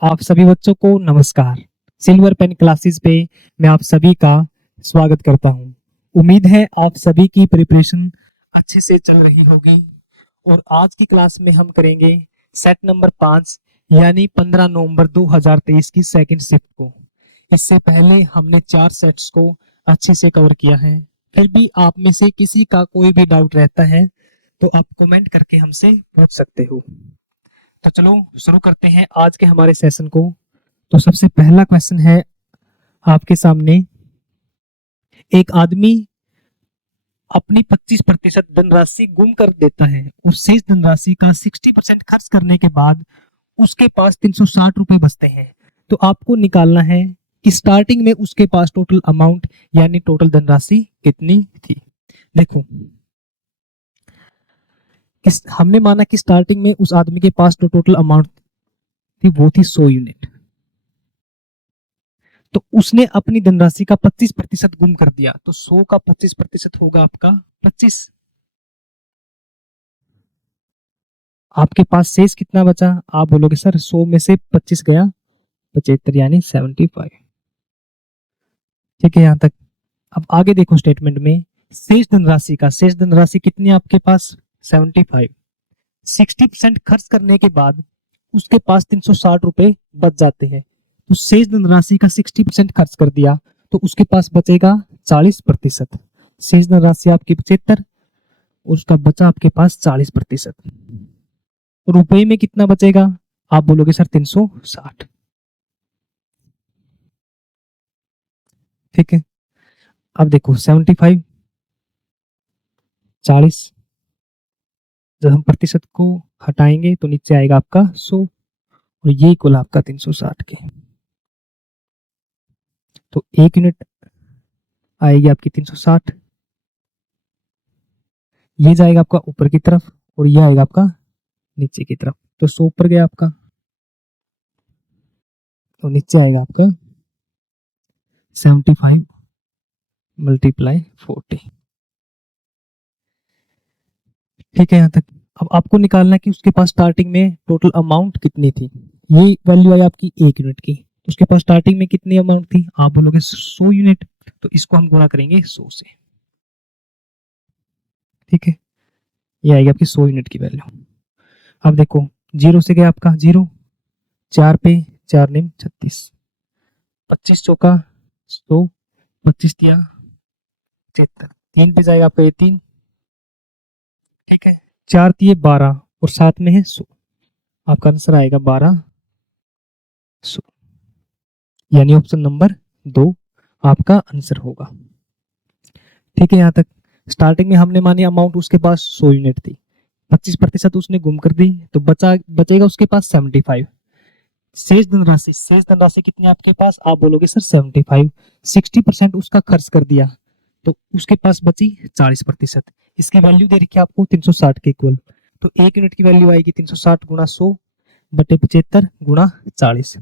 आप सभी बच्चों को नमस्कार। सिल्वर पेन क्लासेस पे मैं आप सभी का स्वागत करता हूं। उम्मीद है आप सभी की प्रिपरेशन अच्छे से चल रही होगी और आज की क्लास में हम करेंगे सेट नंबर 5 यानी 15 नवंबर 2023 की सेकंड शिफ्ट को। इससे पहले हमने 4 सेट्स को अच्छे से कवर किया है। फिर भी आप में से किसी का कोई भी डाउट रहता है तो आप कमेंट करके हमसे पूछ सकते हो। तो चलो शुरू करते हैं आज के हमारे सेशन को। तो सबसे पहला क्वेश्चन है आपके सामने। एक आदमी अपनी 25% धनराशि गुम कर देता है और शेष धनराशि का 60% खर्च करने के बाद उसके पास 360 रुपए बचते हैं। तो आपको निकालना है कि स्टार्टिंग में उसके पास टोटल अमाउंट यानी टोटल धनराशि कितनी थी। देखो, हमने माना कि स्टार्टिंग में उस आदमी के पास जो टोटल अमाउंट थी वो थी 100 यूनिट। तो उसने अपनी धनराशि का 25% गुम कर दिया। तो 100 का 25% होगा आपका 25। आपके पास शेष कितना बचा? आप बोलोगे सर 100 में से 25 गया 75 यानी 75। ठीक है यहां तक। अब आगे देखो स्टेटमेंट में शेष धनराशि कितनी है आपके पास? 75। 60% खर्च करने के बाद उसके पास 360 रुपए बच जाते हैं। तो शेष धनराशि का 60% खर्च कर दिया तो उसके पास बचेगा 40%। शेष धनराशि आपकी 75 और उसका बचा आपके पास 40%। रुपए में कितना बचेगा? आप बोलोगे सर 360। ठीक है। अब देखो 75 40, जब हम प्रतिशत को हटाएंगे तो नीचे आएगा आपका 100 और ये इक्वल आपका 360 के। तो 1 यूनिट आएगी आपकी 360, ये जाएगा आपका ऊपर की तरफ और ये आएगा आपका नीचे की तरफ। तो 100 ऊपर गया आपका और नीचे आएगा आपका 75 मल्टीप्लाई 40। ठीक है यहाँ तक। अब आपको निकालना है कि उसके पास स्टार्टिंग में टोटल अमाउंट कितनी थी। ये वैल्यू आई आपकी 1 यूनिट की। तो उसके पास स्टार्टिंग में कितनी अमाउंट थी? आप बोलोगे 100 यूनिट। तो इसको हम गुणा करेंगे 100 से। ठीक है, ये आएगी आपकी 100 यूनिट की वैल्यू। अब देखो, जीरो से गया आपका जीरो, 4 पे 4 निम 36, 25 चौका 100, 25 दिया 75, 3 पे जाएगा आपका ये 3। ठीक है, 4 दिए 12 और साथ में है 100। आपका आंसर आएगा 1200 यानी ऑप्शन नंबर 2 आपका आंसर होगा। ठीक है यहाँ तक। स्टार्टिंग में हमने मानी अमाउंट उसके पास 100 यूनिट थी, 25% उसने गुम कर दी तो बचेगा उसके पास 75। शेष धनराशि कितनी है आपके पास? आप बोलोगे सर 75। 60% उसका खर्च कर दिया तो उसके पास बची 40%। इसकी वैल्यू दे रखी है आपको 360 के इक्वल। तो 1 यूनिट की वैल्यू आएगी 360 गुणा 100 बटे 75 गुणा 40।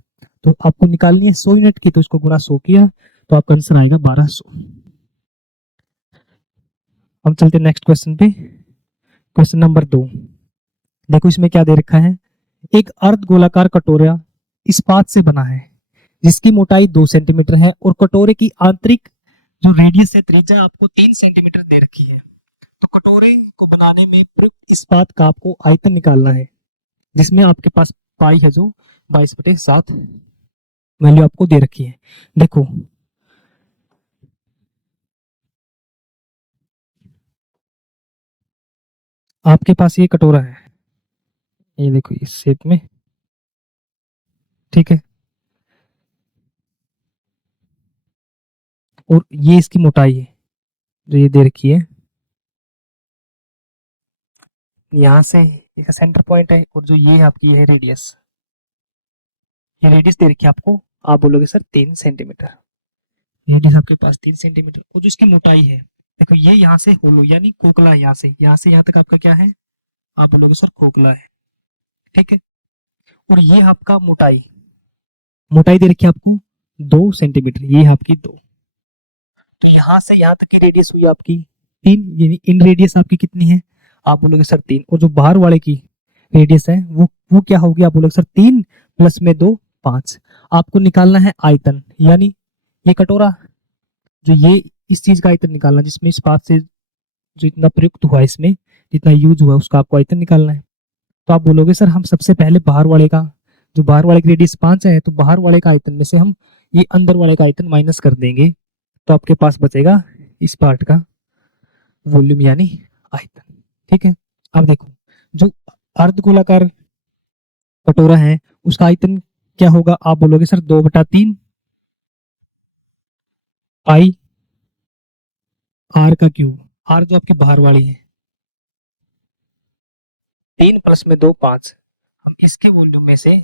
तो आपको निकालनी है 100 यूनिट की, तो इसको गुणा 100 किया तो आपका आंसर आएगा 1200। अब चलते नेक्स्ट क्वेश्चन पे। Question number 2। देखो इसमें क्या दे रखा है। एक अर्ध गोलाकार कटोरा इस्पात से बना है जिसकी मोटाई 2 सेंटीमीटर है और कटोरे की आंतरिक जो रेडियस है त्रिज्या आपको 3 सेंटीमीटर दे रखी है। तो कटोरे को बनाने में प्रयुक्त इस्पात का आपको आयतन निकालना है जिसमें आपके पास पाई है जो 22/7 वैल्यू आपको दे रखी है। देखो आपके पास ये कटोरा है, ये देखो इस शेप में। ठीक है, और ये इसकी मोटाई है जो ये दे रखी है। यहाँ से इसका सेंटर पॉइंट है और जो ये है आपकी है रेडियस, ये रेडियस दे रखी है आपको। आप बोलोगे सर 3 सेंटीमीटर। रेडियस आपके पास 3 सेंटीमीटर और जो इसकी मोटाई है, देखो ये यहाँ से होलो यानी खोखला है, यहाँ से यहाँ तक आपका क्या है? आप बोलोगे सर खोखला है। ठीक है, और ये आपका मोटाई मोटाई दे रखी है आपको 2 सेंटीमीटर, ये है आपकी 2। तो यहाँ से यहाँ तक की रेडियस हुई आपकी 3, यानी इन रेडियस आपकी कितनी है? आप बोलोगे सर 3। और जो बाहर वाले की रेडियस है वो क्या होगी? आप बोलोगे सर 3 प्लस में 2 5। आपको निकालना है आयतन, यानी ये कटोरा जो ये इस चीज का आयतन निकालना, जिसमें इस बात से जो इतना प्रयुक्त हुआ, इसमें जितना यूज हुआ उसका आपको आयतन निकालना है। तो आप बोलोगे सर हम सबसे पहले बाहर वाले का, जो बाहर वाले की रेडियस 5 है, तो बाहर वाले का आयतन में से हम ये अंदर वाले का आयतन माइनस कर देंगे, तो आपके पास बचेगा इस पार्ट का वॉल्यूम यानी आयतन। ठीक है, अब देखो जो अर्धगोलाकार कटोरा है उसका आयतन क्या होगा, आप बोलोगे सर 2/3 पाई आर का क्यूब। आर जो आपकी बाहर वाली है, 3 प्लस में 2 5, हम इसके वॉल्यूम में से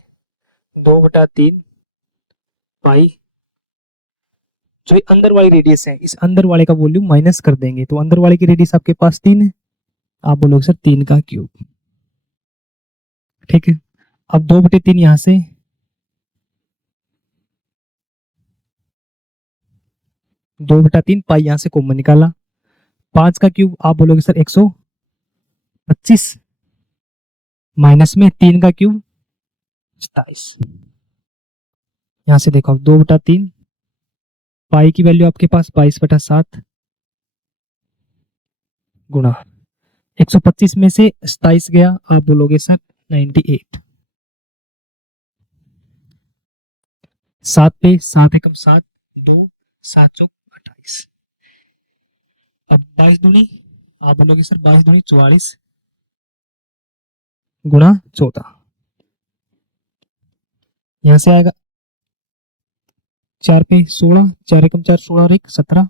2/3 पाई जो अंदर वाली रेडियस है, इस अंदर वाले का वॉल्यूम माइनस कर देंगे, तो अंदर वाले की रेडियस आपके पास 3 है, आप बोलोगे सर 3 का क्यूब। ठीक है, अब 2/3 यहां से 2/3 पाई यहां से कॉमन निकाला, 5 का क्यूब आप बोलोगे सर 125 माइनस में 3 का क्यूब 27। यहां से देखो 2/3 पाई की वैल्यू आपके पास 22/7 गुणा 125 में से 27 गया, आप बोलोगे सर 98। 7 पे 7 एकम 7, 2 7 चौक 28। अब 22 दूनी, आप बोलोगे सर 22 दूनी 44 गुणा 14। यहां से आएगा 4 पे 16, 4 एकम 4 16 और 1 17,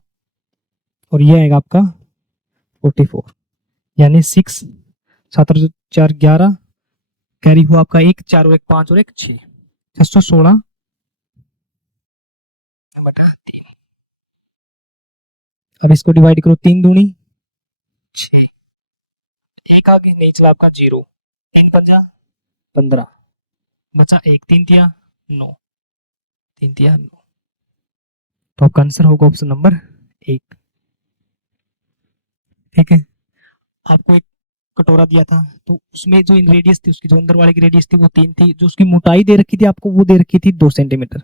और ये आएगा आपका 44, यानी 6 7 और 4 11, कैरी हुआ आपका 1 4 और 1 5 और 1 6, 616 बटा 3। अब इसको डिवाइड करो, 3 दूनी 6, एक आगे नहीं चला आपका 0, 3 पंजा 15, बचा 1, 3 तिया 9, 3 तिया 9, तो आपका आंसर होगा ऑप्शन नंबर 1। ठीक है, आपको एक कटोरा दिया था, तो उसमें जो रेडियस थी उसकी, जो अंदर वाले की रेडियस थी वो 3 थी, जो उसकी मोटाई दे रखी थी आपको वो दे रखी थी 2 सेंटीमीटर।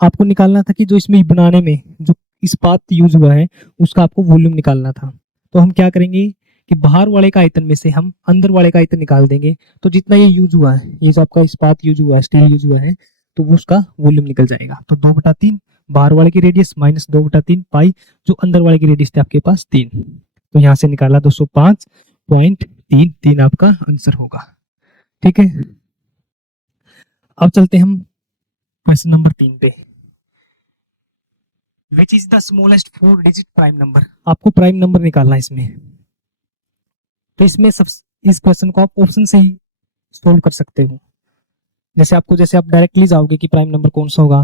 आपको निकालना था कि जो इसमें बनाने में जो इस्पात यूज हुआ है उसका आपको वॉल्यूम निकालना था। तो हम क्या करेंगे कि बाहर वाले का आयतन में से हम अंदर वाले का आयतन निकाल देंगे, तो जितना ये यूज हुआ है, ये जो आपका इस्पात यूज हुआ है, स्टील यूज हुआ है, तो वो उसका वॉल्यूम निकल जाएगा। तो 2/3 बाहर वाले की रेडियस माइनस 2/3 पाई जो अंदर वाले की रेडियस थी आपके पास 3, तो यहाँ से निकाला 205.33 आपका आंसर होगा। ठीक है, अब चलते हम क्वेश्चन नंबर 3 पे। Which is the smallest 4 digit prime number, आपको प्राइम नंबर निकालना है इसमें। तो इसमें सब इस क्वेश्चन को आप ऑप्शन से ही सोल्व कर सकते हो। जैसे आप डायरेक्टली जाओगे कि प्राइम नंबर कौन सा होगा,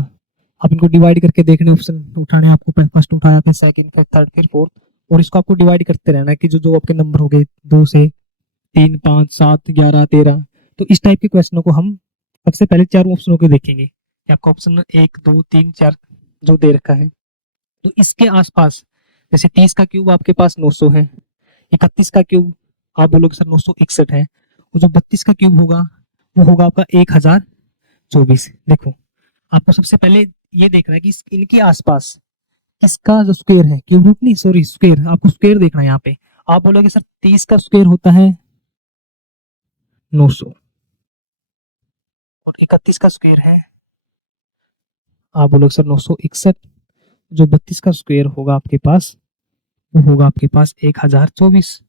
आप इनको डिवाइड करके देखने, ऑप्शन उठाने, आपको फर्स्ट उठाया, फिर सेकंड, फिर थर्ड, फिर फोर्थ, और इसको आपको डिवाइड करते रहना कि जो जो आपके नंबर हो गए 2 से 3 5 7 11 13, तो इस टाइप के क्वेश्चनों को हम सबसे पहले 4 ऑप्शनों के देखेंगे कि आपका ऑप्शन 1 2 3 4 जो दे रखा है, तो इसके आसपास जैसे 30 का क्यूब आपके पास 900 है, 31 का क्यूब आप बोलोगे सर 961 है, और जो 32 का क्यूब होगा वो होगा आपका 1024। देखो आपको सबसे पहले ये देखना है कि इनके आसपास किसका जो स्क्वायर है, क्यूब रूट नहीं, सॉरी स्क्वायर, आपको स्क्वायर देखना है यहाँ पे। आप बोलोगे सर 30 का स्क्वायर होता है 900, और 31 का स्क्वायर है, आप बोलोगे सर 961, जो 32 का स्क्वायर होगा आपके पास वो होगा आपके पास 1024।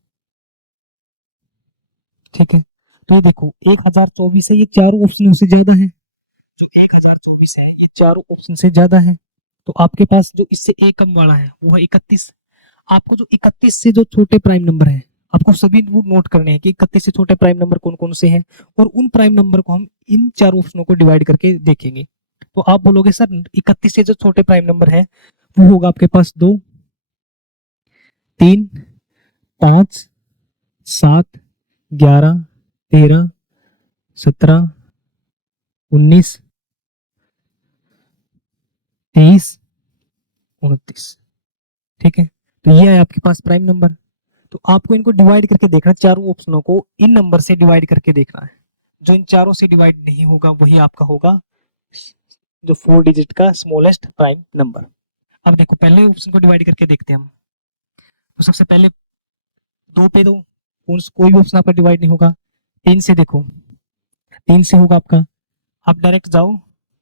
ठीक है, तो ये देखो 1024 है, ये चारों ऑप्शनों से ज्यादा है, जो 1024 है ये चारों ऑप्शन से ज्यादा है। तो आपके पास जो इससे एक कम वाला है वो है 31। आपको जो 31 से जो छोटे प्राइम नंबर है आपको सभी वो नोट करने हैं कि 31 से छोटे प्राइम नंबर कौन कौन से हैं, और उन प्राइम नंबर को हम इन चार ऑप्शनों को डिवाइड करके देखेंगे। तो आप बोलोगे सर 31 से जो छोटे प्राइम नंबर है वो होगा आपके पास 2 3 5 7 11 13 17 19 23 29। ठीक है, तो ये है आपके पास प्राइम नंबर। तो आपको इनको डिवाइड करके देखना, चारों ऑप्शनों को इन नंबर से डिवाइड करके देखना है। जो इन चारों से डिवाइड नहीं होगा वही आपका होगा जो 4 डिजिट का स्मॉलेस्ट प्राइम नंबर। अब देखो पहले ऑप्शन को डिवाइड करके देखते हैं हम। तो सबसे पहले 2 पे दो, कोई भी ऑप्शन आपका डिवाइड नहीं होगा। 3 से देखो, 3 से होगा आपका। आप डायरेक्ट जाओ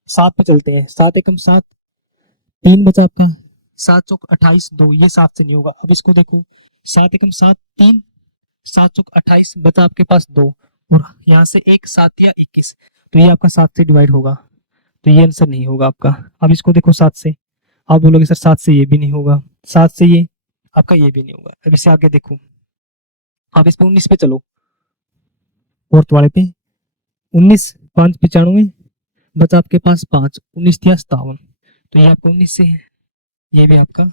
7 पे चलते हैं। 7 एकम 7, 3 बचा आपका। 7 चौक 28, 2 ये 7 से नहीं होगा। अब इसको देखो 7 एकम 7, 3, 7 चौक 28 बचा आपके पास 2, और यहाँ से एक 7 या 21, तो ये आपका 7 से डिवाइड होगा, तो ये आंसर नहीं होगा आपका। अब इसको देखो 7 से, आप बोलोगे सर 7 से ये भी नहीं होगा, 7 से ये आपका ये भी नहीं होगा। अब इससे आगे देखो, अब इस पे 19 पे चलो, फोर्थ वाले पे 19, 5 95 बचा आपके पास 5, 19 तिया 57, तो ये आपका 19 से है, ये भी आपका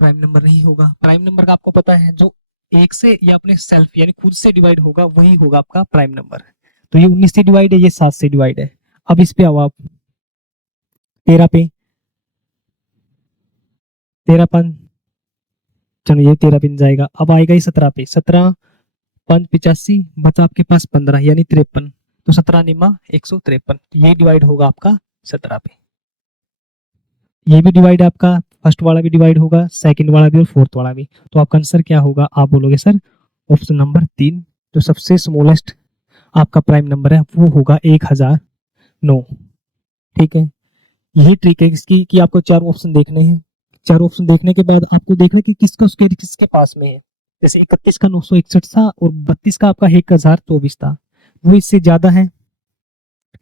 प्राइम नंबर नहीं होगा। प्राइम नंबर का आपको पता है जो एक से या अपने सेल्फ यानी खुद से डिवाइड होगा वही होगा आपका प्राइम नंबर। तो ये 19 से डिवाइड है, ये 7 से डिवाइड है। अब इस पे आओ आप 13 पे, 13 5, चलो ये 13 पिन जाएगा। अब आएगा ये 17 पे, 17 5 85 बचा आपके पास 15 यानी 53, तो 17 निमा 153, ये डिवाइड होगा आपका 17 पे। ये भी डिवाइड आपका, फर्स्ट वाला भी डिवाइड होगा, सेकंड वाला भी और फोर्थ वाला भी। तो आपका आंसर क्या होगा, आप बोलोगे सर ऑप्शन नंबर 3 जो सबसे स्मॉलेस्ट आपका प्राइम नंबर है वो होगा 1009। ठीक है, यही ट्रिक है इसकी कि आपको 4 ऑप्शन देखने हैं। 4 ऑप्शन देखने के बाद आपको देखना कि किसका स्क्वायर किसके पास में है। जैसे 31 का 961 था और 32 का आपका 1024 था, वो इससे ज्यादा है।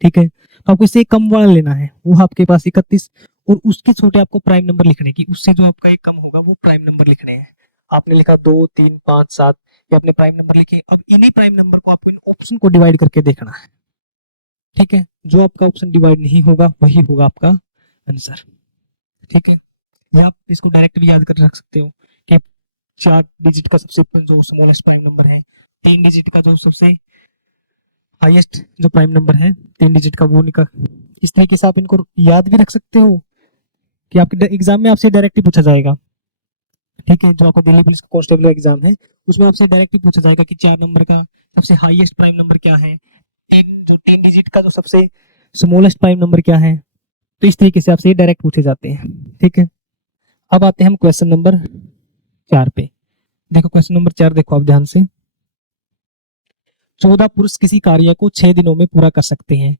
ठीक है, तो आपको इससे कम वाला लेना है, वो आपके पास 31, और उसके छोटे आपको प्राइम नंबर लिखने की, उससे जो आपका एक कम होगा वो प्राइम नंबर लिखने हैं। आपने लिखा 2 3 5 7, ये अपने प्राइम नंबर लिखे। अब इन्हीं प्राइम नंबर को आपको इन ऑप्शन को डिवाइड करके देखना है। ठीक है, जो आपका ऑप्शन डिवाइड नहीं होगा वही होगा आपका आंसर। ठीक है, या आप इसको डायरेक्ट भी याद कर रख सकते हो कि 4 डिजिट का सबसे जो स्मॉलेस्ट प्राइम नंबर है, 3 डिजिट का जो सबसे हाईएस्ट जो प्राइम नंबर है 3 डिजिट का वो निकल। इस तरीके से आप इनको याद भी रख सकते हो कि आपके एग्जाम में आपसे डायरेक्ट ही पूछा जाएगा। ठीक है, जो आपका दिल्ली पुलिस का कांस्टेबल एग्जाम है उसमें आपसे डायरेक्ट ही पूछा जाएगा कि 4 नंबर का सबसे हाईएस्ट प्राइम नंबर क्या है, 3 डिजिट का जो सबसे स्मॉलेस्ट प्राइम नंबर क्या है। तो इस तरीके से आपसे डायरेक्ट पूछे जाते हैं। ठीक है, अब आते हैं हम क्वेश्चन नंबर 4 पे। देखो क्वेश्चन नंबर 4 देखो आप ध्यान से। 14 पुरुष किसी कार्य को 6 दिनों में पूरा कर सकते हैं,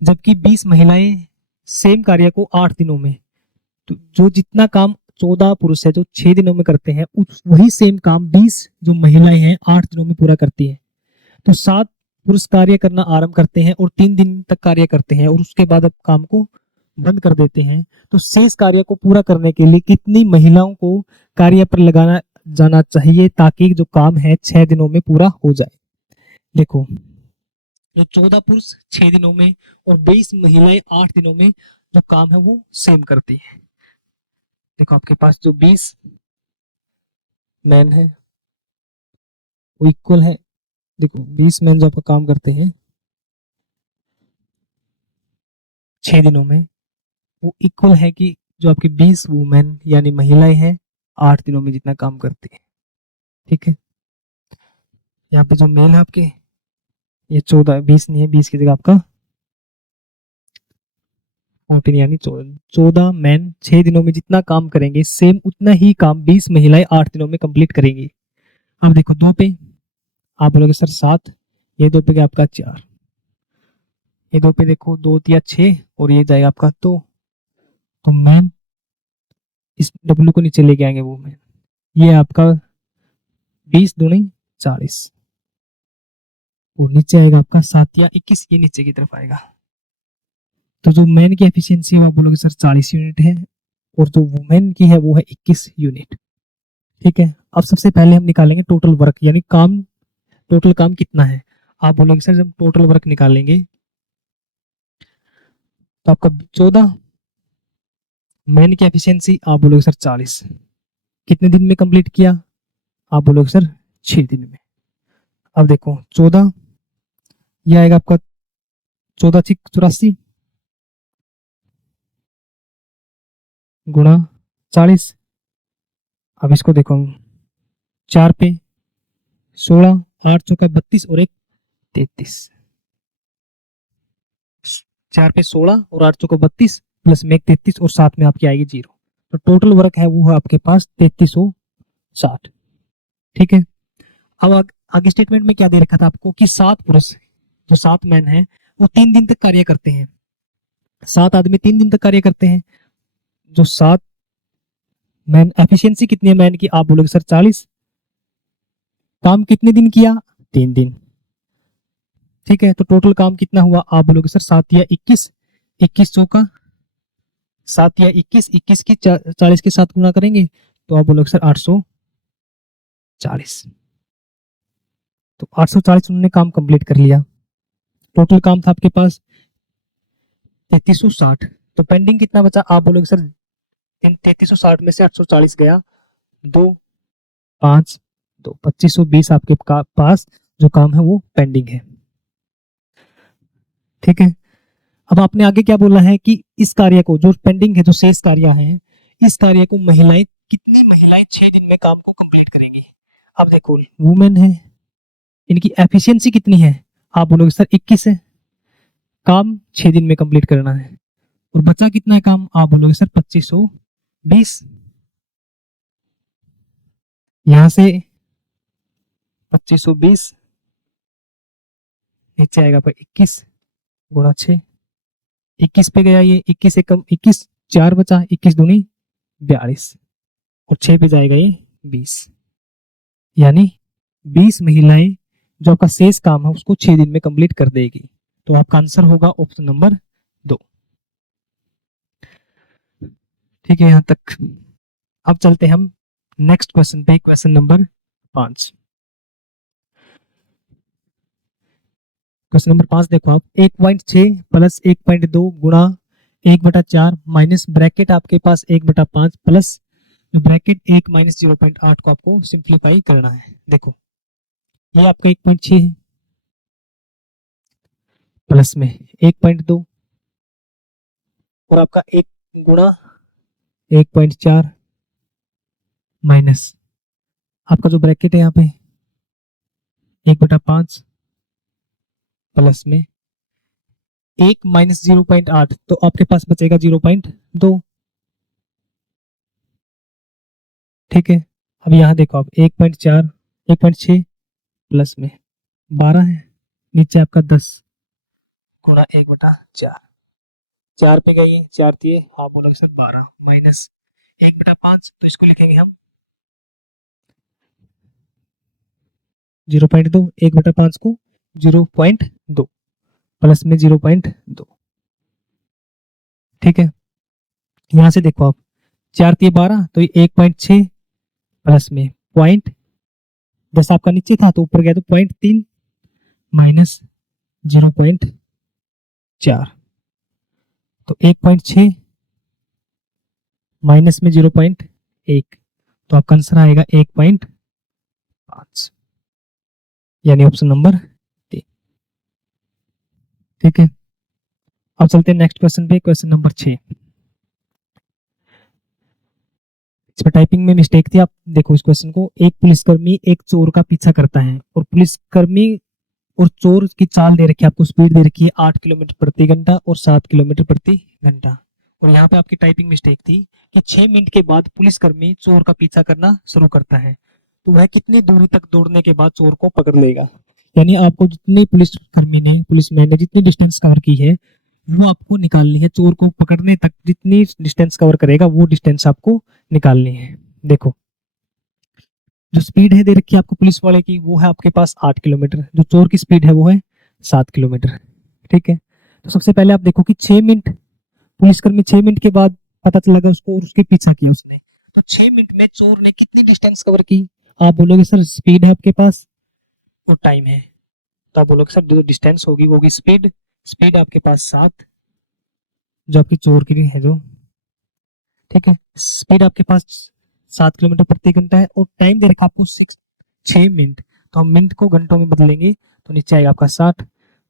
जबकि 20 महिलाएं सेम कार्य को 8 दिनों में। तो जो जितना काम 14 पुरुष है जो 6 दिनों में करते हैं, उस वही सेम काम 20 जो महिलाएं हैं 8 दिनों में पूरा करती है। तो 7 पुरुष कार्य करना आरंभ करते हैं और 3 दिन तक कार्य करते हैं और उसके बाद अब काम को बंद कर देते हैं। तो शेष कार्य को पूरा करने के लिए कितनी महिलाओं को कार्य पर लगाना जाना चाहिए ताकि जो काम है 6 दिनों में पूरा हो जाए। देखो, जो 14 पुरुष 6 दिनों में और 20 महिलाएं 8 दिनों में जो काम है वो सेम करती है। देखो आपके पास जो 20 मैन है वो इक्वल है। देखो 20 मैन जो आपका काम करते हैं 6 दिनों में, वो इक्वल है कि जो आपके 20 वुमेन यानी महिलाएं हैं 8 दिनों में जितना काम करती है। ठीक है, यहाँ पे जो मेल है आपके ये 14, 20 नहीं है, 20 की जगह आपका 14 यानी 14 मैन 6 दिनों में जितना काम करेंगे सेम उतना ही काम 20 महिलाएं 8 दिनों में कंप्लीट करेंगी। अब देखो 2 पे आप बोलोगे सर 7, ये 2 पे क्या आपका 4, ये 2 पे देखो 2 या 6 और ये जाएगा आपका तो मैन इस डब्ल्यू को नीचे लेके आएंगे वो मैन, ये आपका 20 दूनी 40 और नीचे आएगा आपका 7 या 21, ये नीचे की तरफ आएगा। तो जो मैन की एफिशिएंसी है वो बोलोगे सर 40 यूनिट है और जो वुमेन की है वो है 21 यूनिट। ठीक है, अब सबसे पहले हम निकालेंगे टोटल वर्क यानी काम, टोटल काम कितना है। आप बोलोगे सर जब टोटल वर्क निकालेंगे तो आपका 14, मैन की एफिशिएंसी आप बोलोगे सर 40, कितने दिन में कंप्लीट किया, आप बोलोगे सर 6 दिन में। अब देखो 14, ये आएगा आपका 14 84 गुणा 40। अब इसको देखो 4 पे 16, 8 चौका 32 और 1 33, 4 पे 16 और 8 चौको 32 प्लस में 33 और साथ में आपकी आएगी 0। तो टोटल वर्क है वो है आपके पास 3360। ठीक है। अब आगे स्टेटमेंट में क्या दे रखा था आपको कि 7 पुरुष जो 7 मैन है वो 3 दिन तक कार्य करते हैं। 7 आदमी 3 दिन तक कार्य करते हैं। जो 7 मैन, एफिशिएंसी कितनी है मैन की, आप बोलोगे सर 40। काम कितने दिन किया, 3 दिन। ठीक है, तो टोटल काम कितना हुआ, आप बोलोगे सर 7 या 21, 21 चौका 7 या 21, 21 की 40 के साथ गुणा करेंगे तो आप बोलोगे सर 840। तो 840 उन्होंने काम कंप्लीट कर लिया। टोटल काम था आपके पास 3360। तो पेंडिंग कितना बचा, आप बोलोगे सर 3360 में से 840 गया, 2 5 2 2520 आपके पास जो काम है वो पेंडिंग है। ठीक है। अब आपने आगे क्या बोला है कि इस कार्य को, जो पेंडिंग है, जो शेष कार्य है, इस कार्य को कितनी महिलाएं 6 दिन में काम को कंप्लीट करेंगी। अब देखो वुमेन है, इनकी एफिशिएंसी कितनी है, आप बोलोगे सर 21 है। काम 6 दिन में कंप्लीट करना है। और बचा कितना है काम, आप बोलोगे सर 2520। यहां से 2520 नीचे आएगा पर 21 गुणा 6, 21 पे गया ये, 21 से कम 21, 4 बचा, 21 दूनी 42 और 6 पे जाएगा ये 20। यानी 20 महिलाएं जो आपका शेष काम है उसको 6 दिन में कंप्लीट कर देगी। तो आपका आंसर होगा ऑप्शन नंबर 2। ठीक है यहां तक। अब चलते हम नेक्स्ट क्वेश्चन पे, क्वेश्चन नंबर 5। क्वेश्चन नंबर 5 देखो आप, 1.6 प्लस 1.2 गुणा 1/4 माइनस ब्रैकेट आपके पास 1/5 प्लस ब्रैकेट 1 माइनस 0.8 को आपको सिंप्लीफाई करना है। देखो ये आपका 1.6 है प्लस में 1.2 और आपका 1 गुणा 1.4 माइनस आपका जो ब्रैकेट है यहाँ पे 1/5 प्लस में 1 माइनस 0.8, तो आपके पास बचेगा 0.2। ठीक है। अब यहाँ देखो आप 1.4 1.6 प्लस में 12 है, नीचे आपका 10 गुणा 1/4, 4 पे गई 4 दिए, आप बोलोगे सर 12 माइनस 1/5, तो इसको लिखेंगे हम 0.2, 1/5 को 0.2 प्लस में 0.2। ठीक है। यहां से देखो आप 4 दिए 12, तो ये 1.6 प्लस में पॉइंट, जैसा आपका नीचे था तो ऊपर गया तो 0.3 माइनस 0.4, तो 1.6 माइनस में 0.1, तो आपका आंसर आएगा 1.5, यानी ऑप्शन नंबर 3। ठीक है। अब चलते हैं नेक्स्ट क्वेश्चन पे, क्वेश्चन नंबर 6। इसमें टाइपिंग में मिस्टेक थी, आप देखो इस क्वेश्चन को। एक पुलिसकर्मी एक चोर का पीछा करता है और पुलिसकर्मी और चोर की चाल दे रखी है, आपको स्पीड दे रखी है 8 किलोमीटर प्रति घंटा और 7 किलोमीटर प्रति घंटा। और यहाँ पे आपकी टाइपिंग मिस्टेक थी कि 6 मिनट के बाद पुलिसकर्मी चोर का पीछा करना शुरू करता है, तो वह कितनी दूरी तक दौड़ने के बाद चोर को पकड़ लेगा। यानी आपको जितनी पुलिसकर्मी ने, पुलिसमैन ने जितनी डिस्टेंस कवर की है वो आपको निकालनी है। चोर को पकड़ने तक जितनी डिस्टेंस कवर करेगा वो डिस्टेंस आपको निकालनी है। देखो जो स्पीड है दे रखी है आपको पुलिस वाले की, वो है आपके पास 8 किलोमीटर, जो चोर की स्पीड है वो है 7 किलोमीटर। ठीक है। तो सबसे पहले आप देखो कि 6 मिनट, पुलिसकर्मी 6 मिनट के बाद पता चला उसको और उसके पीछा किया उसने, तो 6 मिनट में चोर ने कितनी डिस्टेंस कवर की। आप बोलोगे सर स्पीड है आपके पास और टाइम है, तो आप बोलोगे सर जो डिस्टेंस होगी वो होगी स्पीड। स्पीड आपके पास 7 जो आपकी चोर की है जो, ठीक है, स्पीड आपके पास 7 किलोमीटर प्रति घंटा है और टाइम दे रखा आपको 6 मिनट, तो हम मिनट को घंटों में बदलेंगे तो नीचे आएगा आपका 60,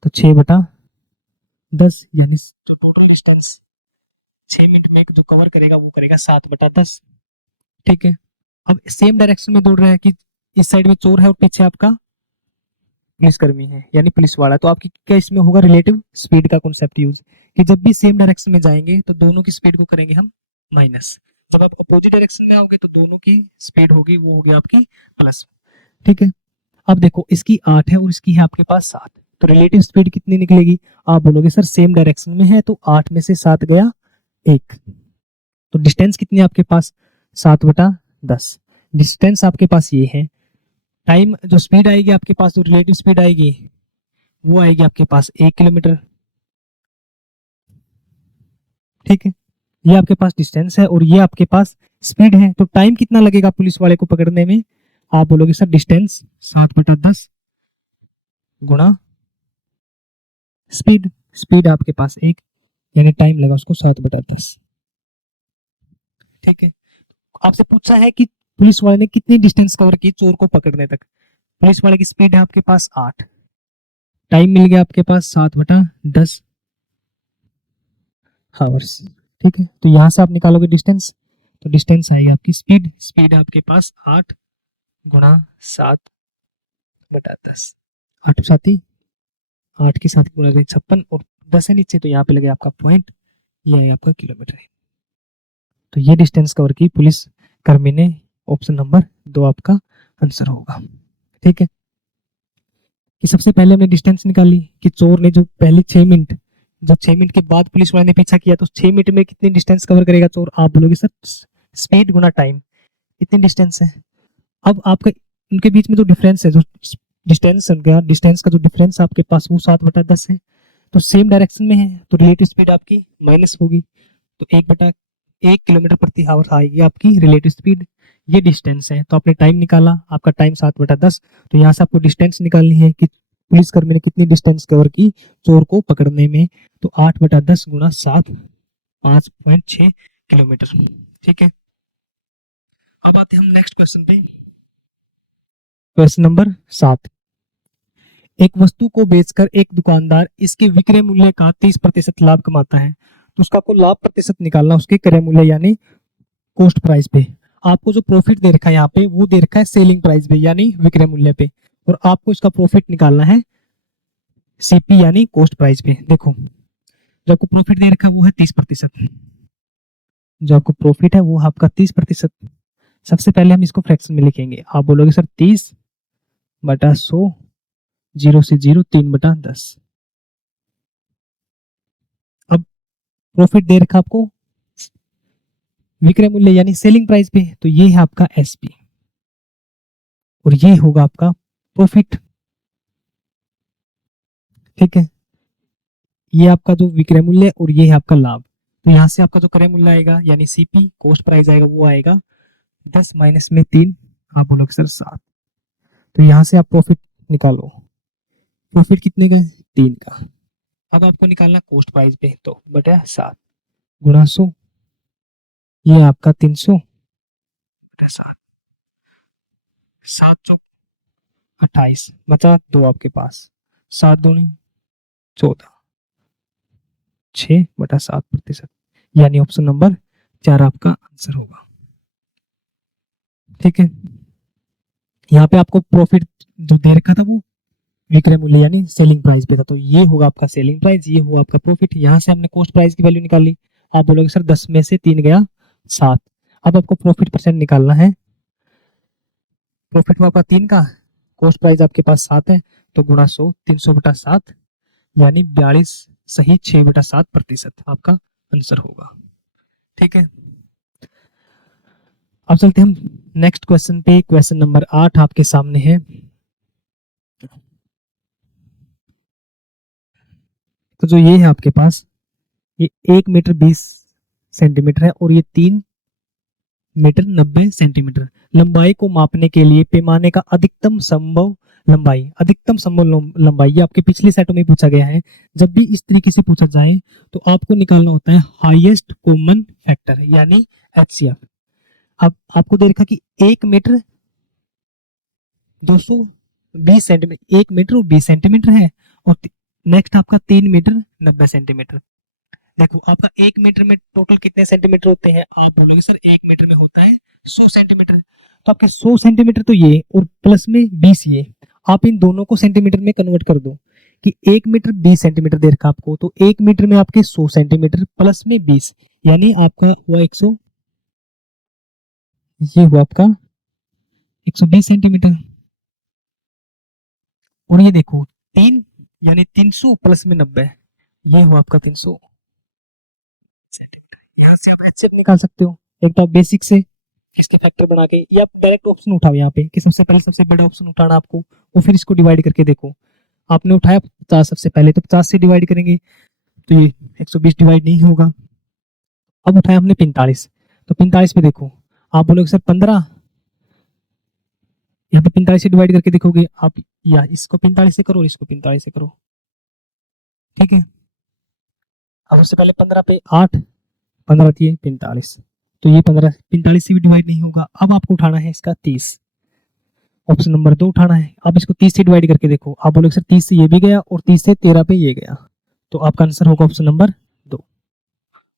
तो 6/10, यानी जो टोटल डिस्टेंस 6 मिनट में जो कवर करेगा वो करेगा 7/10। ठीक है। अब सेम डायरेक्शन में दौड़ रहा है कि इस साइड में चोर है और पीछे आपका पुलिसकर्मी है यानी पुलिस वाला, तो आपकी क्या इसमें होगा, रिलेटिव स्पीड का कॉन्सेप्ट यूज, कि जब भी सेम डायरेक्शन में जाएंगे तो दोनों की स्पीड को करेंगे हम माइनस, जब आप अपोजिट डायरेक्शन में आओगे तो दोनों की स्पीड होगी वो होगी आपकी प्लस। ठीक है, अब देखो इसकी 8 है और इसकी है आपके पास 7, तो रिलेटिव स्पीड कितनी निकलेगी, आप बोलोगे सर सेम डायरेक्शन में है तो 8 में से 7 गया 1, तो डिस्टेंस कितनी है आपके पास 7/10, डिस्टेंस आपके पास ये है। टाइम जो स्पीड आएगी आपके पास, जो रिलेटिव स्पीड आएगी वो आएगी आपके पास 1 किलोमीटर। ठीक है, ये आपके पास डिस्टेंस है और ये आपके पास स्पीड है, तो टाइम कितना लगेगा पुलिस वाले को पकड़ने में, आप बोलोगे सर डिस्टेंस 7/10 गुणा स्पीड, स्पीड आपके पास 1 यानी टाइम लगा उसको 7/10। ठीक है, आपसे पूछा है कि पुलिस वाले ने कितनी डिस्टेंस कवर की चोर को पकड़ने तक, पुलिस वाले की स्पीड है आपके पास 8, टाइम मिल गया आपके पास 7/10 हावर्स। ठीक है, तो यहां से आप निकालोगे डिस्टेंस, तो डिस्टेंस आएगी आपकी स्पीड, स्पीड आपके पास 8 गुणा 7/10, 8 साथी 8 के साथ गुणा करें 56 और 10 है नीचे तो यहाँ पे लगे आपका पॉइंट, ये है आपका किलोमीटर है। तो ये डिस्टेंस कवर की पुलिस कर्मी ने, ऑप्शन नंबर 2 आपका आंसर होगा। ठीक है, कि सबसे पहले हमने डिस्टेंस निकाली कि चोर ने जो पहले 6 मिनट, जब 6 मिनट के बाद पुलिस वाले ने पीछा किया तो 6 मिनट में कितनी डिस्टेंस कवर करेगा चोर, आप बोलोगे सर स्पीड गुना टाइम, कितनी डिस्टेंस है। अब आपका उनके बीच में जो डिफरेंस है, जो डिस्टेंस गया, डिस्टेंस का जो डिफरेंस आपके पास वो 7/10 है, तो सेम डायरेक्शन में है तो रिलेटिव स्पीड आपकी माइनस होगी, तो 1 किलोमीटर प्रति आवर आएगी आपकी रिलेटिव स्पीड। ये डिस्टेंस है, तो आपने टाइम निकाला, आपका टाइम 7/10, तो यहाँ से आपको डिस्टेंस निकालनी है कि पुलिसकर्मी ने कितनी डिस्टेंस कवर की चोर को पकड़ने में, तो 8/10 गुणा 7, 5.6 किलोमीटर। ठीक है, अब आते हैं हम नेक्स्ट क्वेश्चन पे, क्वेश्चन नंबर 7। एक वस्तु को बेचकर एक दुकानदार इसके विक्रय मूल्य का 30% लाभ कमाता है, तो उसका आपको लाभ प्रतिशत निकालना उसके क्रय मूल्य यानी कॉस्ट प्राइस पे। आपको जो प्रॉफिट दे रखा है यहाँ पे वो दे रखा है सेलिंग प्राइस पे यानी विक्रय मूल्य पे, और आपको इसका प्रॉफिट निकालना है सीपी यानी कॉस्ट प्राइस पे। देखो जो आपको प्रॉफिट दे रखा है वो है 30%, जो आपको प्रॉफिट है वो आपका 30%। सबसे पहले हम इसको फ्रैक्शन में लिखेंगे, आप बोलोगे सर 30/100, 0 से 0 3/10। अब प्रॉफिट दे रखा आपको विक्रय मूल्य यानी सेलिंग प्राइस पे, तो ये है आपका एसपी और ये होगा आपका प्रॉफिट। ठीक है, ये आपका जो विक्रय मूल्य और ये है आपका लाभ, तो यहाँ से आपका जो क्रय मूल्य आएगा यानी सीपी कॉस्ट प्राइस आएगा वो आएगा 10 माइनस में 3, आप बोलोगे सर 7, तो यहाँ से आप प्रॉफिट निकालो, प्रॉफिट कितने का 3 का। अब आपको निकालना कॉस्ट प्राइस पे, तो बटा 7 गुणा 100, ये आपका 300 7, 7 चौक 28 बचा 2 आपके पास, 7 दूनी 14, 6/7%, यानी ऑप्शन नंबर 4 आपका आंसर होगा। ठीक है, यहाँ पे आपको प्रॉफिट जो दे रखा था वो विक्रय मूल्य यानी सेलिंग प्राइस पे था, तो ये होगा आपका सेलिंग प्राइस, ये होगा आपका प्रॉफिट। यहाँ से हमने कॉस्ट प्राइस की वैल्यू निकाली, आप बोलोगे सर 10 में से 3 गया 7। अब आपको प्रॉफिट परसेंट निकालना है, प्रॉफिट हुआ आपका 3 का, कॉस्ट प्राइस आपके पास 7 है, तो गुणा 100, 300/7 यानी 42 सही 6/7% आपका आंसर होगा। ठीक है, अब चलते हम नेक्स्ट क्वेश्चन पे, क्वेश्चन नंबर 8 आपके सामने है। तो जो ये है आपके पास, ये 1 मीटर 20 सेंटीमीटर है और ये 3 मीटर 90 सेंटीमीटर। लंबाई को मापने के लिए पैमाने का अधिकतम संभव लंबाई, अधिकतम संभव लंबाई, ये आपके पिछले सेटों में पूछा गया है। जब भी इस तरीके से पूछा जाए तो आपको निकालना होता है हाईएस्ट कॉमन फैक्टर यानी एचसीएफ। अब आपको दे रखा कि 1 मीटर 220 सेंटीमीटर, 1 मीटर और 20 सेंटीमीटर है, और नेक्स्ट आपका 3 मीटर 90 सेंटीमीटर। देखो आपका 1 मीटर में टोटल कितने सेंटीमीटर होते हैं, आप बोलोगे सर 1 मीटर में होता है 100 सेंटीमीटर, तो आपके 100 सेंटीमीटर तो ये और प्लस में 20 ये, आप इन दोनों को सेंटीमीटर में कन्वर्ट कर दो कि 1 मीटर 20 सेंटीमीटर दे रखा आपको, तो 1 मीटर में आपके 100 सेंटीमीटर प्लस में 20, यानी आपका हुआ 100, ये हुआ आपका 120 सेंटीमीटर। और ये देखो 3 यानी 300 प्लस में 90, ये हुआ आपका 300 सेंटीमीटर। यहाँ से आप एचएफ निकाल सकते हो, एक तो आप बेसिक से इसके फैक्टर बना के, या आप डायरेक्ट ऑप्शन उठाओ यहाँ पे कि सबसे पहले सबसे बड़ा ऑप्शन उठाना आपको, और फिर इसको डिवाइड करके देखो। आपने उठाया 50 सबसे पहले, तो 50 से डिवाइड करेंगे तो ये 120 डिवाइड नहीं होगा। अब उठाया हमने 45, तो 45 पे देखो, आप बोलोगे सर 15, यहाँ पे 45 से डिवाइड करके देखोगे आप, या इसको 45 से करो और इसको 45 से करो, ठीक है। अब उससे पहले 15 पे 8, 15 दिए 45, तो ये 15 45 से भी डिवाइड नहीं होगा। अब आपको उठाना है इसका 30, ऑप्शन नंबर 2 उठाना है। अब इसको 30 से डिवाइड करके देखो, आप बोलोगे सर 30 से ये भी गया और 30 से 13 पे ये गया, तो आपका आंसर होगा ऑप्शन नंबर 2,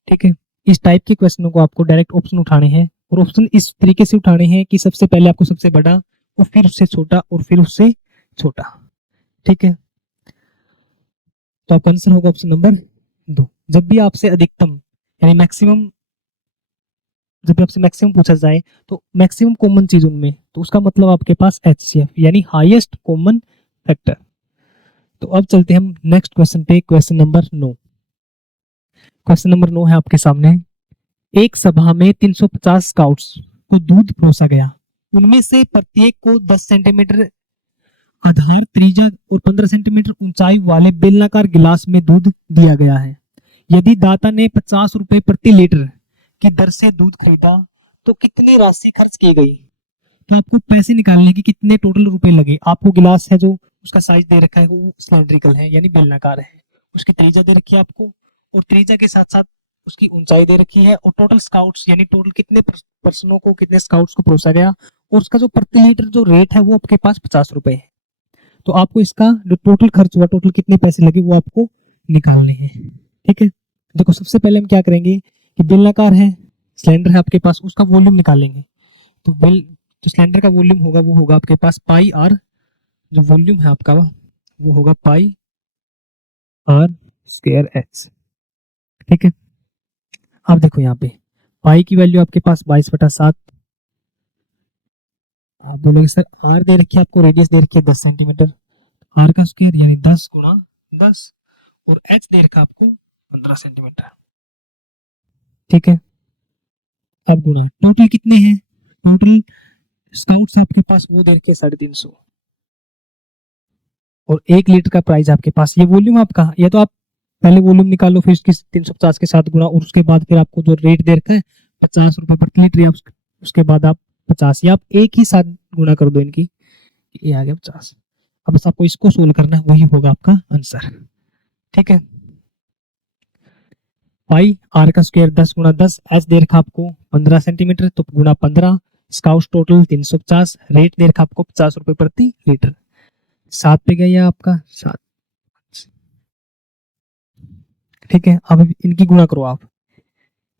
ठीक है। इस टाइप के क्वेश्चनों को आपको डायरेक्ट ऑप्शन उठाने हैं, और ऑप्शन इस तरीके से उठाने हैं कि सबसे पहले आपको सबसे बड़ा, और फिर उससे छोटा, और फिर उससे छोटा, ठीक है। तो आपका आंसर होगा ऑप्शन नंबर 2। जब भी आपसे अधिकतम यानी मैक्सिमम, जब भी आपसे मैक्सिमम पूछा जाए तो मैक्सिमम कॉमन चीज उनमें, तो उसका मतलब आपके पास एचसीएफ यानी हाईएस्ट कॉमन फैक्टर। तो अब चलते हैं हम नेक्स्ट क्वेश्चन पे, क्वेश्चन नंबर 9। क्वेश्चन नंबर 9 है आपके सामने। एक सभा में 350 स्काउट्स को दूध परोसा गया, उनमें से प्रत्येक को 10 सेंटीमीटर आधार त्रिज्या और 15 सेंटीमीटर ऊंचाई वाले बेलनाकार गिलास में दूध दिया गया है। यदि दाता ने 50 रुपए प्रति लीटर की दर से दूध खरीदा तो कितनी राशि खर्च की गई। तो आपको पैसे निकालने की कितने टोटल रुपए लगे। आपको गिलास है जो उसका साइज दे रखा है वो सिलेंड्रिकल है यानी बेलनाकार है, उसकी त्रिज्या दे रखी है आपको, और त्रिज्या के साथ साथ उसकी ऊंचाई दे रखी है, और टोटल स्काउट्स यानी टोटल कितने पर्सनों को, कितने स्काउट्स को परोसा गया, और उसका जो प्रति लीटर जो रेट है वो आपके पास 50 रुपए है। तो आपको इसका जो टोटल खर्च हुआ, टोटल कितने पैसे लगे वो आपको निकालने हैं, ठीक है। देखो सबसे पहले हम क्या करेंगे कि बेलनाकार है, सिलेंडर है आपके पास, उसका वॉल्यूम निकालेंगे। तो बेल जो सिलेंडर का वॉल्यूम होगा वो होगा आपके पास पाई आर, जो वॉल्यूम है आपका वो होगा पाई आर स्क्वायर एच, ठीक है। अब देखो यहाँ पे पाई की वैल्यू आपके पास 22/7, आप बोलोगे सर आर दे रखी है आपको, रेडियस दे रखी है 10 सेंटीमीटर, आर का स्क्वायर यानी 10 × 10, और एच दे रखा आपको 15 सेंटीमीटर, ठीक है। अब गुणा टोटल कितने हैं, टोटल स्काउट्स आपके पास वो दे रखे 350, और 1 लीटर का प्राइस आपके पास, ये वॉल्यूम आपका, या तो आप पहले वॉल्यूम निकालो फिर इसकी 350 के साथ गुणा, और उसके बाद फिर आपको जो रेट दे रखा है 50 रुपए प्रति लीटर, या उसके बाद आप 50, या आप एक ही साथ गुणा कर दो इनकी, ये आ गया 50। अब बस आपको इसको सोल्व करना है, वही होगा आपका आंसर, ठीक है। पाई आर का स्क्वायर 10 × 10, एच दे रखा आपको 15 सेंटीमीटर, तो गुणा 15, स्काउट टोटल 350, रेट दे रखा आपको 50 रुपए प्रति लीटर, 7 पे गया आपका 7, ठीक है। अब इनकी गुणा करो आप,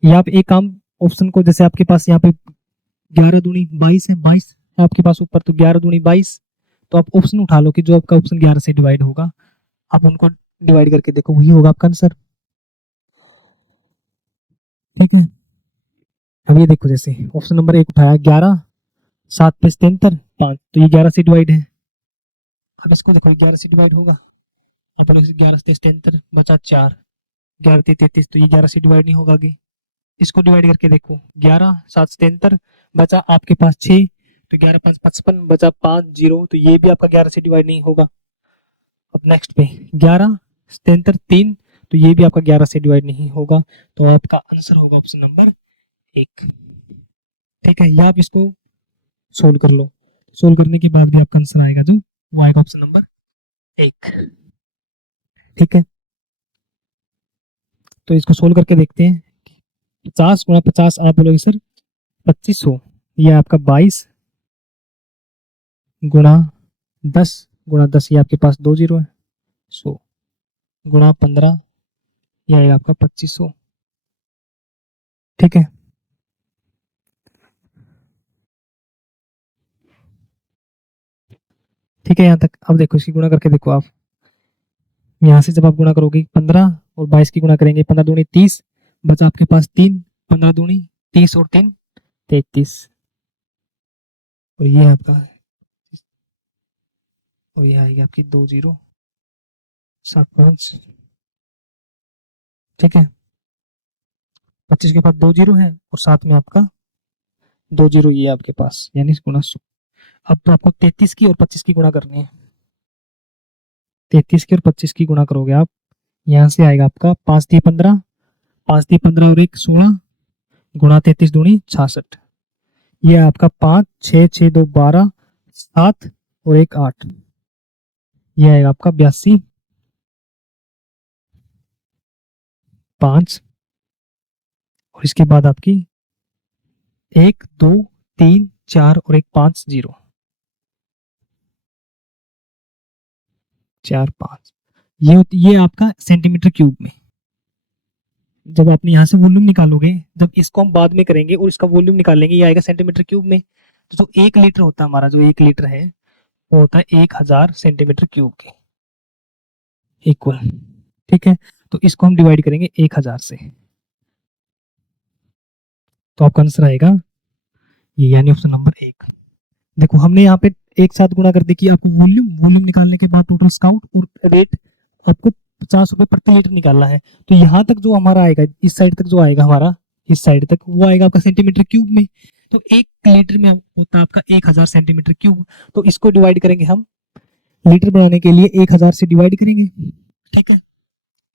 या आप एक काम ऑप्शन को, जैसे आपके पास यहाँ पे 11×22 है, 22 है आपके पास ऊपर, तो 11×22, तो आप ऑप्शन उठा लो कि जो आपका ऑप्शन 11 से डिवाइड होगा, आप उनको डिवाइड करके देखो, वही होगा आपका आंसर, ठीक है। अब ये देखो, जैसे ऑप्शन नंबर 1 उठाया 11, 7 पे 73, 5, तो ये 11 से डिवाइड है। अब इसको देखो 11 से डिवाइड होगा, अब 11 से 73 बचा 4, 11×3 = 33, तो ये 11 से डिवाइड नहीं होगा आगे। इसको डिवाइड करके देखो, 11 7 77 बचा आपके पास 6, तो 11×5 = 55 बचा 5 0, तो ये भी आपका 11 से डिवाइड नहीं होगा। अब नेक्स्ट पे 11 77 3, तो ये भी आपका 11 से डिवाइड नहीं होगा, तो आपका आंसर होगा ऑप्शन नंबर 1, ठीक है। या आप इसको सोल्व कर लो, सोल्व करने के बाद भी आपका आंसर आएगा जो वो आएगा ऑप्शन नंबर 1, ठीक है। तो इसको सोल्व करके देखते हैं। 50 × 50 आप बोलोगे सर 2500, ये आपका 22 गुणा 10 ये आपके पास 2 जीरो है, 100 गुणा 15 ये आएगा आपका 2500, ठीक है। ठीक है यहाँ तक। अब देखो इसकी गुणा करके देखो आप, यहाँ से जब आप गुणा करोगे 15 और 22 की गुणा करेंगे, 15 दूनी 30, बचा आपके पास 3, 15 दूनी 30 और 3 33, और ये आपका, और ये आएगी आपकी 2075। ठीक है, 25 के बाद 2 जीरो है और साथ में आपका 2 जीरो ये आपके पास, यानी गुणा 100। अब तो आपको 33 की और 25 की गुणा करनी है। 33 की और 25 की गुणा करोगे आप, यहाँ से आएगा आपका 5 दिए 15, 5 दिए 15 और 1 16, गुणा 33 दूनी 66। ये आपका 5 6 6 2 12 7 और 1 8, ये आएगा आपका 82 5, और इसके बाद आपकी 1 2 3 4 और 1 5 0 4 5, ये आपका सेंटीमीटर क्यूब में। जब आपने यहाँ से वॉल्यूम निकालोगे, जब इसको हम बाद में करेंगे और इसका वॉल्यूम निकालेंगे, ये आएगा सेंटीमीटर क्यूब में। तो जो 1 लीटर होता है हमारा, जो 1 लीटर है वो होता है 1000 सेंटीमीटर क्यूब के इक्वल। ठीक है, तो इसको हम डिवाइड करेंगे 1000 से, तो आपका आंसर आएगा ये, यानी ऑप्शन नंबर 1। देखो हमने यहाँ पे एक साथ गुणा कर दी कि आपको वॉल्यूम, वॉल्यूम निकालने के बाद टोटल स्काउट और रेट आपको 50 रुपए प्रति लीटर निकालना है। तो यहाँ तक जो हमारा आएगा, इस साइड तक जो आएगा हमारा, इस साइड तक वो आएगा आपका सेंटीमीटर क्यूब में। तो 1 लीटर में होता है आपका 1000 सेंटीमीटर क्यूब। तो इसको डिवाइड करेंगे हम, लीटर बनाने के लिए 1000 से डिवाइड करेंगे। ठीक है,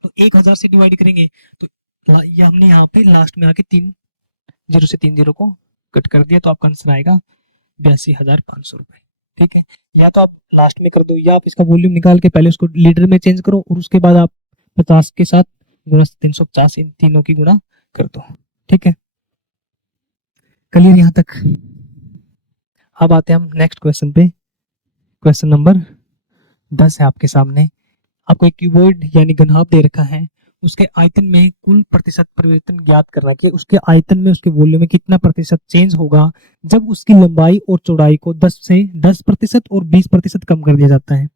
तो 1000 से डिवाइड करेंगे तो ये हमने यहाँ पे लास्ट में आके 3 जीरो से 3 जीरो को कट कर दिया, तो आपका आंसर आएगा 82,500 रुपए। ठीक है, या तो आप लास्ट में कर दो, या आप इसका वॉल्यूम निकाल के पहले उसको लीटर में चेंज करो और उसके बाद आप 50 के साथ गुणा 350, इन तीनों की गुणा कर दो। ठीक है, क्लियर यहाँ तक। अब आते हैं हम नेक्स्ट क्वेश्चन पे। क्वेश्चन नंबर 10 है आपके सामने। आपको एक क्यूबॉइड यानी घनाभ दे रखा है, उसके आयतन में कुल प्रतिशत परिवर्तन ज्ञात करना कि उसके आयतन में, उसके वॉल्यूम में कितना प्रतिशत चेंज होगा जब उसकी लंबाई और चौड़ाई को 10 से 10% और 20% कम कर दिया जाता है।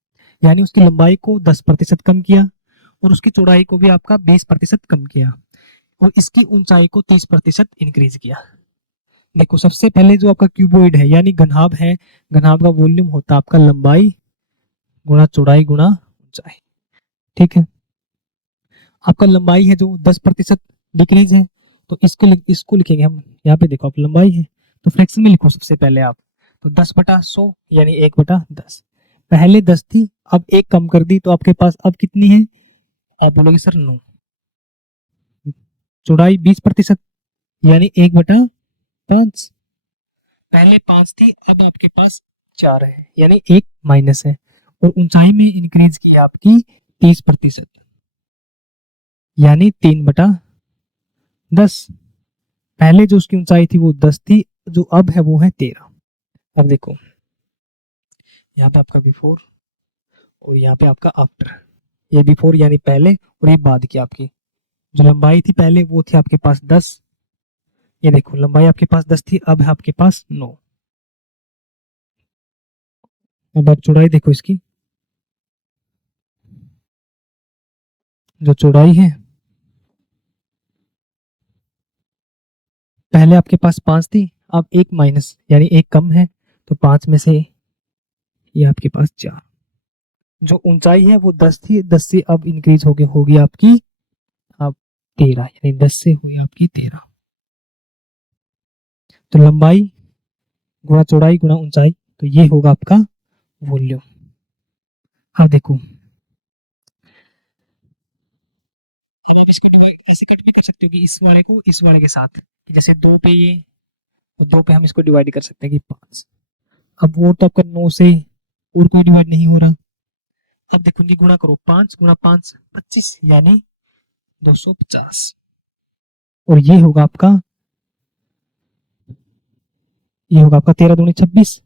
यानी उसकी लंबाई को 10% कम किया और उसकी चौड़ाई को भी आपका 20% कम किया और इसकी ऊंचाई को 30% इंक्रीज किया। देखो सबसे पहले जो आपका क्यूबॉइड है यानी घनाभ है, घनाभ का वॉल्यूम होता है आपका लंबाई गुणा चौड़ाई गुणा ऊंचाई। ठीक है, आपका लंबाई है जो 10% डिक्रीज है, तो इसको लिखेंगे हम। यहाँ पे देखो आप लंबाई है तो फ्रैक्शन में लिखो सबसे पहले आप, तो 10/100 यानी 1/10। पहले 10 थी, अब 1 कम कर दी, तो आपके पास अब कितनी है? आप बोलोगे सर 9। चौड़ाई 20% यानी 1/5। पहले 5 थी, अब आपके पास 4 है, यानी 1 माइनस है। और ऊंचाई में इंक्रीज की आपकी 30%, यानी 3/10। पहले जो उसकी ऊंचाई थी वो 10 थी, जो अब है वो है 13। अब देखो यहाँ पे आपका बिफोर और यहाँ पे आपका आफ्टर। ये बिफोर यानी पहले और ये बाद की आपकी जो लंबाई थी पहले वो थी आपके पास 10। ये देखो लंबाई आपके पास 10 थी, अब है आपके पास 9। अब आप चौड़ाई देखो इसकी, जो चौड़ाई है पहले आपके पास 5 थी, अब 1 माइनस यानी 1 कम है, तो 5 में से ये आपके पास 4। जो ऊंचाई है वो 10 थी, 10 से अब इंक्रीज होगी आपकी अब 13, यानी 10 से हुई आपकी 13। तो लंबाई गुणा चौड़ाई गुणा ऊंचाई, तो ये होगा आपका वॉल्यूम। अब देखो अब आप इसको ऐसे कट भी कर सकते हो कि इस वाले को इस वाले के साथ, कि जैसे 2 पे ये और 2 पे हम इसको डिवाइड कर सकते हैं कि 5। अब वो तो आपका 9 से और कोई डिवाइड नहीं हो रहा। अब देखो ये गुणा करो, 5 गुणा 5 25, यानी 250। और ये होगा आपका 13 दूनी 26,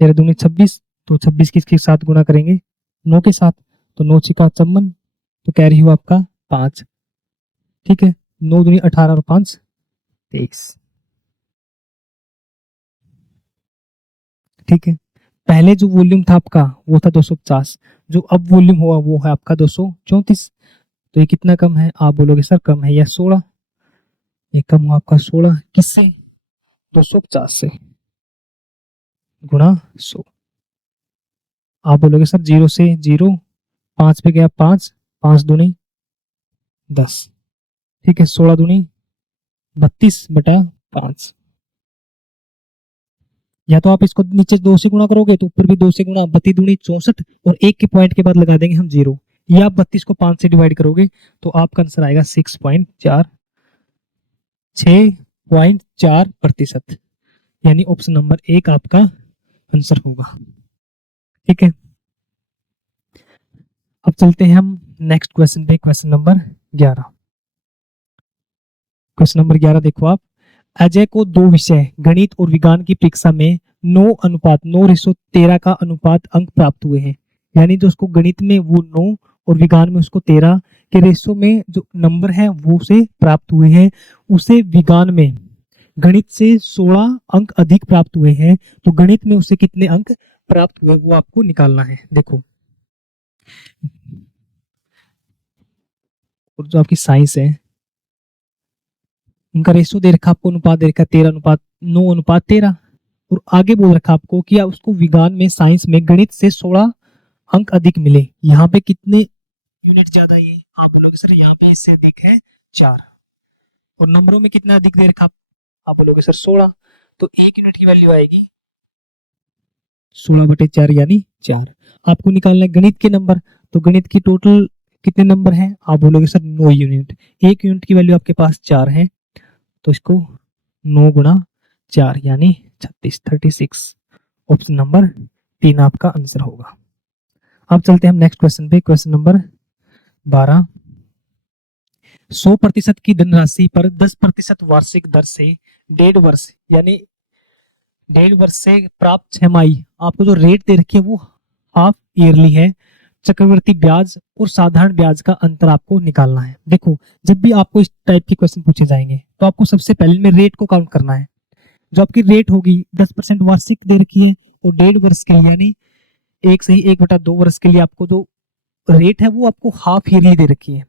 13 दूनी 26। तो 26 किसके साथ गुणा करेंगे? 9 के साथ, तो 9 छिका 54, तो कैरी हुआ आपका 5। ठीक है, 9 दूनी 18 और 5 23। ठीक है, पहले जो वॉल्यूम था आपका वो था 250, जो अब वॉल्यूम हुआ वो है आपका 234। तो ये कितना कम है? आप बोलोगे सर कम है या 16। ये कम हुआ आपका 16, किससे? 250 से गुणा 100। आप बोलोगे सर 0 से 0, 5 पे गया 5, 5 दूनी 10, ठीक है, 16 दूनी 32/5। या तो आप इसको नीचे 2 से गुणा करोगे तो ऊपर भी 2 से गुणा, 32 दूनी 64, और एक के पॉइंट के बाद लगा देंगे हम 0। या आप 32 को 5 से डिवाइड करोगे तो आपका आंसर आएगा 6.4%, यानी ऑप्शन नंबर 1 आपका आंसर होगा। ठीक है, अब चलते हैं हम नेक्स्ट क्वेश्चन पे, क्वेश्चन नंबर 11। क्वेश्चन नंबर 11 देखो आप। अजय को दो विषय गणित और विज्ञान की परीक्षा में 9:9:13 का अनुपात अंक प्राप्त हुए हैं। यानी जो उसको गणित में वो 9 और विज्ञान में उसको 13 के रेशो में जो नंबर है वो उसे प्राप्त हुए हैं। उसे विज्ञान में गणित से 16 अंक अधिक प्राप्त हुए हैं, तो गणित में उसे कितने अंक प्राप्त हुए वो आपको निकालना है। देखो, और जो आपकी साइंस है उनका रेशो दे रखा आपको, अनुपात दे रखा 13:9:13, और आगे बोल रखा आपको कि आप उसको विज्ञान में, साइंस में गणित से 16 अंक अधिक मिले। यहाँ पे कितने यूनिट ज्यादा? ये आप बोलोगे सर यहाँ पे इससे अधिक है 4, और नंबरों में कितना अधिक दे रखा आप बोलोगे सर 16, तो 1 यूनिट की वैल्यू आएगी 16/4 यानी 4। आपको निकालना है गणित के नंबर, तो गणित की टोटल कितने नंबर हैं? आप बोलोगे सर 9 यूनिट। 1 यूनिट की वैल्यू आपके पास 4 है, तो इसको 9 गुणा 4 यानी 36। ऑप्शन नंबर 3 आपका आंसर होगा। अब चलते हैं हम नेक्स्ट क्वेश्चन पे, क्वेश्चन नंबर 12। 100% की धनराशि पर 10% वार्षिक दर से 1.5 वर्ष यानी 1.5 वर्ष से प्राप्त छमाही आपको जो रेट दे रखी है वो हाफ ईयरली है। चक्रवृद्धि ब्याज और साधारण ब्याज का अंतर आपको निकालना है। देखो, जब भी आपको इस टाइप के क्वेश्चन पूछे जाएंगे तो आपको सबसे पहले में रेट को काउंट करना है। जो आपकी रेट होगी 10% वार्षिक दे रखी है, तो 1.5 वर्ष के लिए यानी 1/2 वर्ष के लिए आपको जो रेट है वो आपको हाफ ईयरली दे रखी है।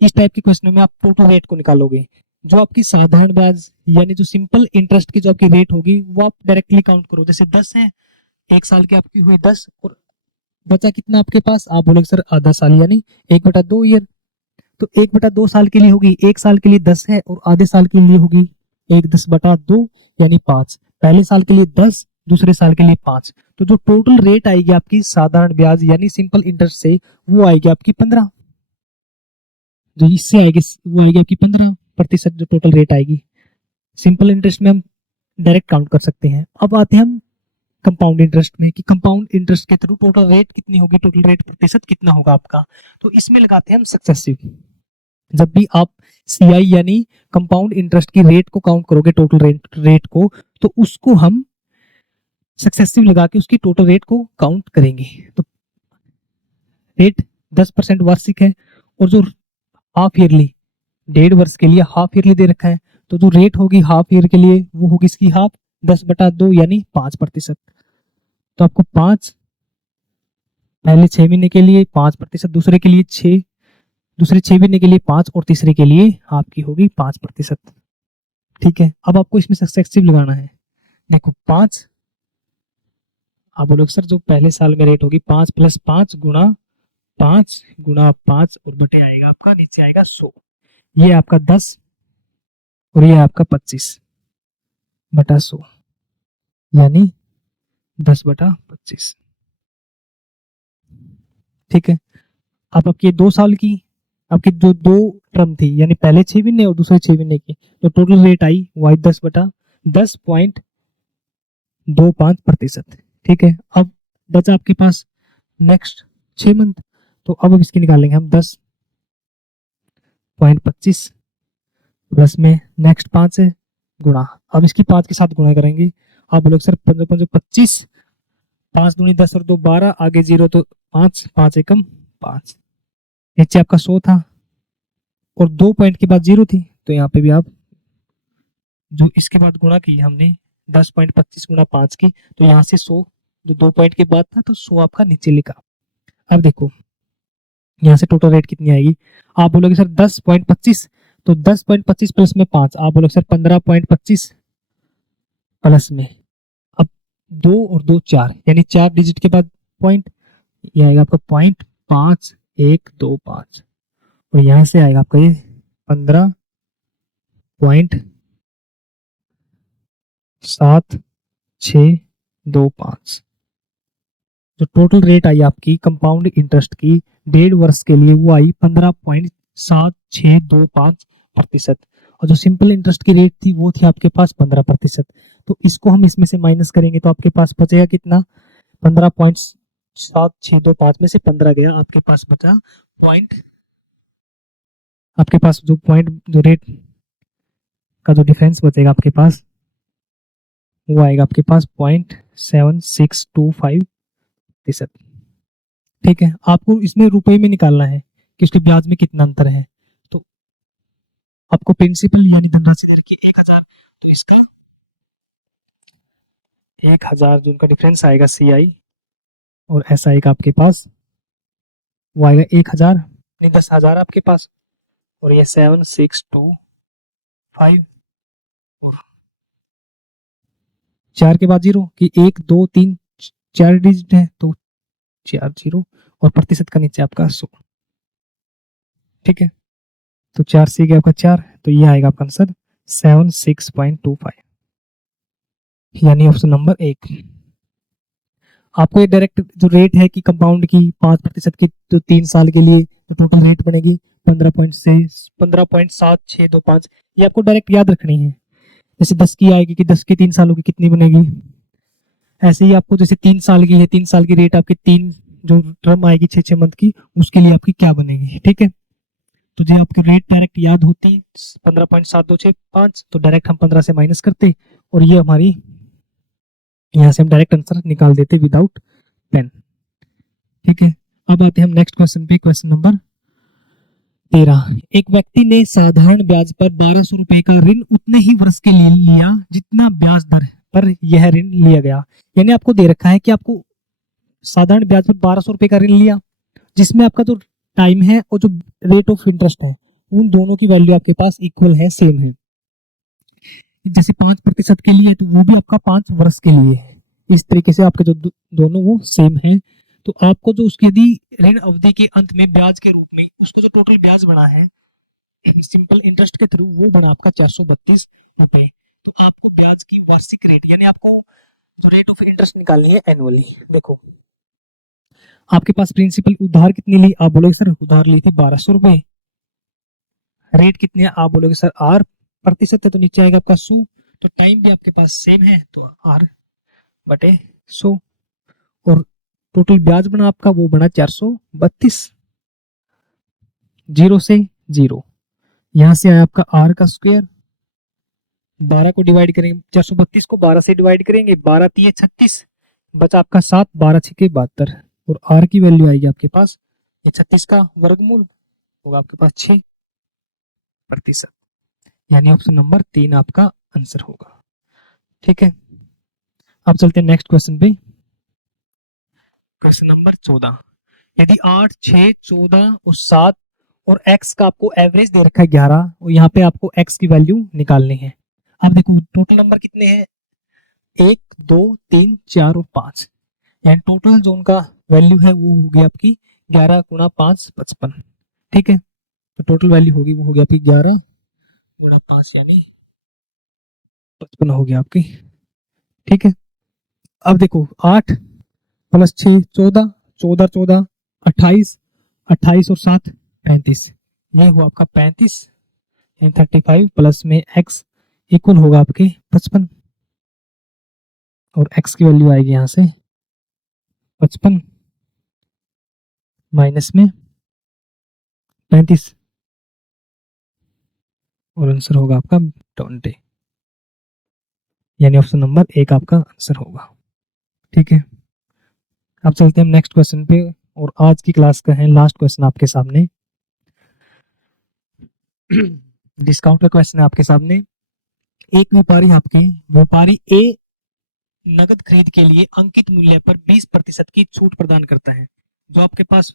इस टाइप के क्वेश्चन में आप टोटल रेट को निकालोगे। जो आपकी साधारण ब्याज यानी जो सिंपल इंटरेस्ट की जो आपकी रेट होगी वो आप डायरेक्टली काउंट करो। जैसे 10 है, 1 साल की आपकी हुई 10, और बचा कितना आपके पास? आप बोलोगे सर आधा साल यानी 1/2 ईयर। तो 1/2 साल के लिए होगी, 1 साल के लिए 10 है और आधे साल के लिए होगी 1/10/2 यानी 5। पहले साल के लिए 10, दूसरे साल के लिए 5। तो जो टोटल रेट आएगी आपकी साधारण ब्याज यानी सिंपल इंटरेस्ट से, वो आएगी आपकी 15। जो इससे आएगी वो आएगी आपकी 15% जो टोटल रेट आएगी। सिंपल इंटरेस्ट में हम डायरेक्ट काउंट कर सकते हैं। अब आते हैं हम कंपाउंड इंटरेस्ट में, कि कंपाउंड इंटरेस्ट के थ्रू टोटल रेट कितनी होगी, टोटल रेट प्रतिशत कितना होगा आपका। तो इसमें लगाते हैं हम सक्सेसिव। जब भी आप सीआई यानी कंपाउंड इंटरेस्ट की रेट को काउंट करोगे, टोटल रेट को, तो उसको हम सक्सेसिव लगा के उसकी टोटल रेट को काउंट करेंगे। तो रेट 10% वार्षिक है, और जो हाफ ईयरली 1.5 वर्ष के लिए हाफ ईयरली दे रखा है, तो जो रेट होगी हाफ ईयर के लिए वो होगी इसकी हाफ 10/2 यानी 5%। तो आपको 5 पहले 6 महीने के लिए 5%, दूसरे के लिए 6, दूसरे 6 महीने के लिए 5, और तीसरे के लिए आपकी होगी 5%। ठीक है, अब आपको इसमें सक्सेसिव लगाना है। देखो 5, आप बोलोगे सर जो पहले साल में रेट होगी 5 + 5 गुणा 5 गुणा 5 और बटे आएगा आपका, नीचे आएगा 100। ये आपका 10 और ये आपका 25/100 यानी 10/25। ठीक है, अब आपकी 2 साल की आपकी जो 2 टर्म थी यानी पहले 6 महीने और दूसरे 6 महीने की, तो टोटल रेट आई वो 10/10.25%। ठीक है, अब बचा आपके पास नेक्स्ट 6 मंथ, तो अब इसकी निकालेंगे हम 10.25 प्लस में नेक्स्ट 5 है गुणा, अब इसकी 5 के साथ गुणा करेंगे। आप बोलोगे सर 25, 5 दूनी 10 और 2 12, आगे 0 तो 5, 5 एकम 5। नीचे आपका 100 था और 2 पॉइंट के बाद 0 थी, तो यहाँ पे भी आप जो इसके बाद गुणा की हमने 10.25 गुणा 5 की, तो यहाँ से 100 जो 2 पॉइंट के बाद था, तो 100 आपका नीचे लिखा। अब देखो यहाँ से टोटल रेट कितनी आएगी। आप बोलोगे सर 10.25, तो 10.25 प्लस में 5, आप बोलोगे सर 15.25 प्लस में, अब 2 और 2 4, यानी 4 डिजिट के बाद पॉइंट, ये आएगा आपका 0.5125, और यहाँ से आएगा आपका ये 15.7625। जो टोटल रेट आई आपकी कंपाउंड इंटरेस्ट की 1.5 वर्ष के लिए, वो आई 15.7625%। और जो सिंपल इंटरेस्ट की रेट थी वो थी आपके पास 15%। तो इसको हम इसमें से माइनस करेंगे तो आपके पास बचेगा कितना, 15.7625 में से 15 गया, आपके पास बचा पॉइंट, आपके पास जो पॉइंट जो रेट का जो डिफरेंस बचेगा आपके पास, वो आएगा आपके पास 0.7625%। ठीक है, आपको इसमें रुपए में निकालना है कि उसके ब्याज में कितना अंतर है। तो आपको प्रिंसिपल यानी धनराशि दे रखी है 1000, तो इसका 1000 जो उनका डिफरेंस आएगा CI और एस आएगा आपके पास, वो आएगा 1000, नहीं 10,000 आपके पास, और ये 7625, और 4 के बाद 0 कि 1 2 3 4 डिजिट है, तो 4 0, और प्रतिशत का नीचे आपका 100। ठीक है, तो 4 से गया आपका 4, तो ये आएगा आपका आंसर 76.25, यानी ऑप्शन नंबर 1। आपको ये डायरेक्ट जो रेट है कि कंपाउंड की 5% की, तो 3 साल के लिए तो टोटल रेट बनेगी 15.7625, ये आपको डायरेक्ट याद रखनी है। जैसे 10 की आएगी कि 10 की 3 सालों की कितनी बनेगी, ऐसे ही आपको जैसे 3 साल की है, 3 साल की रेट आपकी 3 जो टर्म आएगी 6 मंथ की, उसके लिए आपकी क्या बनेगी। ठीक है, तो जो आपकी रेट डायरेक्ट याद होती 15.7265, तो डायरेक्ट हम 15 से माइनस करते, और ये हमारी यहाँ से हम डायरेक्ट आंसर निकाल देते विदाउट पेन। ठीक है, अब आते हैं हम नेक्स्ट क्वेश्चन पे, क्वेश्चन नंबर 13। एक व्यक्ति ने साधारण ब्याज पर 1200 रुपए का ऋण उतने ही वर्ष के लिए लिया जितना ब्याज दर पर यह ऋण लिया गया। यानी आपको दे रखा है कि आपको साधारण ब्याज पर 1200 रुपए का ऋण लिया, जिसमें आपका जो टाइम है और जो रेट ऑफ इंटरेस्ट है, उन दोनों की वैल्यू आपके पास इक्वल है, सेम है। जैसे 5% के लिए तो वो भी आपका 5 वर्ष के लिए है। इस तरीके से आपके जो दोनों वो सेम है, तो आपको जो उसकी यदि ऋण अवधि के अंत में ब्याज के रूप में उसको जो टोटल ब्याज बना है सिंपल इंटरेस्ट के थ्रू, वो बना आपका 432 रुपए। तो आपको ब्याज की वार्षिक रेट यानी आपको जो रेट ऑफ इंटरेस्ट निकालनी है एनुअली। देखो आपके पास प्रिंसिपल उधार कितनी ली, आप बोलोगे सर उधार ली थी 1200 रुपए, रेट कितनी है, आप बोलोगे सर R प्रतिशत है, तो नीचे आएगा आपका 100, तो टाइम भी आपके पास सेम है, तो R बटे 100, और टोटल ब्याज बना आपका वो बना 432, 0 से 0, यहां से आया आपका R का स्क्वायर, 12 को डिवाइड करेंगे, 432 को 12 से डिवाइड करेंगे, 12 तिये 36, बचा आपका 7, 12 छके 72, और R की वैल्यू आएगी आपके पास, ये 36 का वर्गमूल होगा आपके पास 6%, यानी ऑप्शन नंबर 3 आपका आंसर होगा। ठीक है, अब चलते हैं नेक्स्ट क्वेश्चन पे, क्वेश्चन नंबर 14। यदि 8 6 14 और 7 और x का आपको एवरेज दे रखा है 11, और यहाँ पे आपको x की वैल्यू निकालनी है। अब देखो टोटल नंबर कितने हैं, 1 2 3 4 और 5, यानी टोटल जो उनका वैल्यू है वो होगी आपकी 11 गुणा 5 55। ठीक है, तो टोटल वैल्यू होगी वो होगी आपकी 11 गुणा 5 यानी 55 हो गया आपकी। ठीक है, अब देखो 8 प्लस 6 14, 14 14 28, 28 और 7 35, ये हुआ आपका 35, 35 प्लस में x इक्वल होगा आपके 55, और x की वैल्यू आएगी यहाँ से 55 माइनस में 35, और आंसर होगा आपका 20, यानी ऑप्शन नंबर 1 आपका आंसर होगा। ठीक है, अब चलते हैं नेक्स्ट क्वेश्चन पे, और आज की क्लास का है लास्ट क्वेश्चन आपके सामने। डिस्काउंट का क्वेश्चन है आपके सामने। एक व्यापारी ए नगद खरीद के लिए अंकित मूल्य पर 20% की छूट प्रदान करता है। जो आपके पास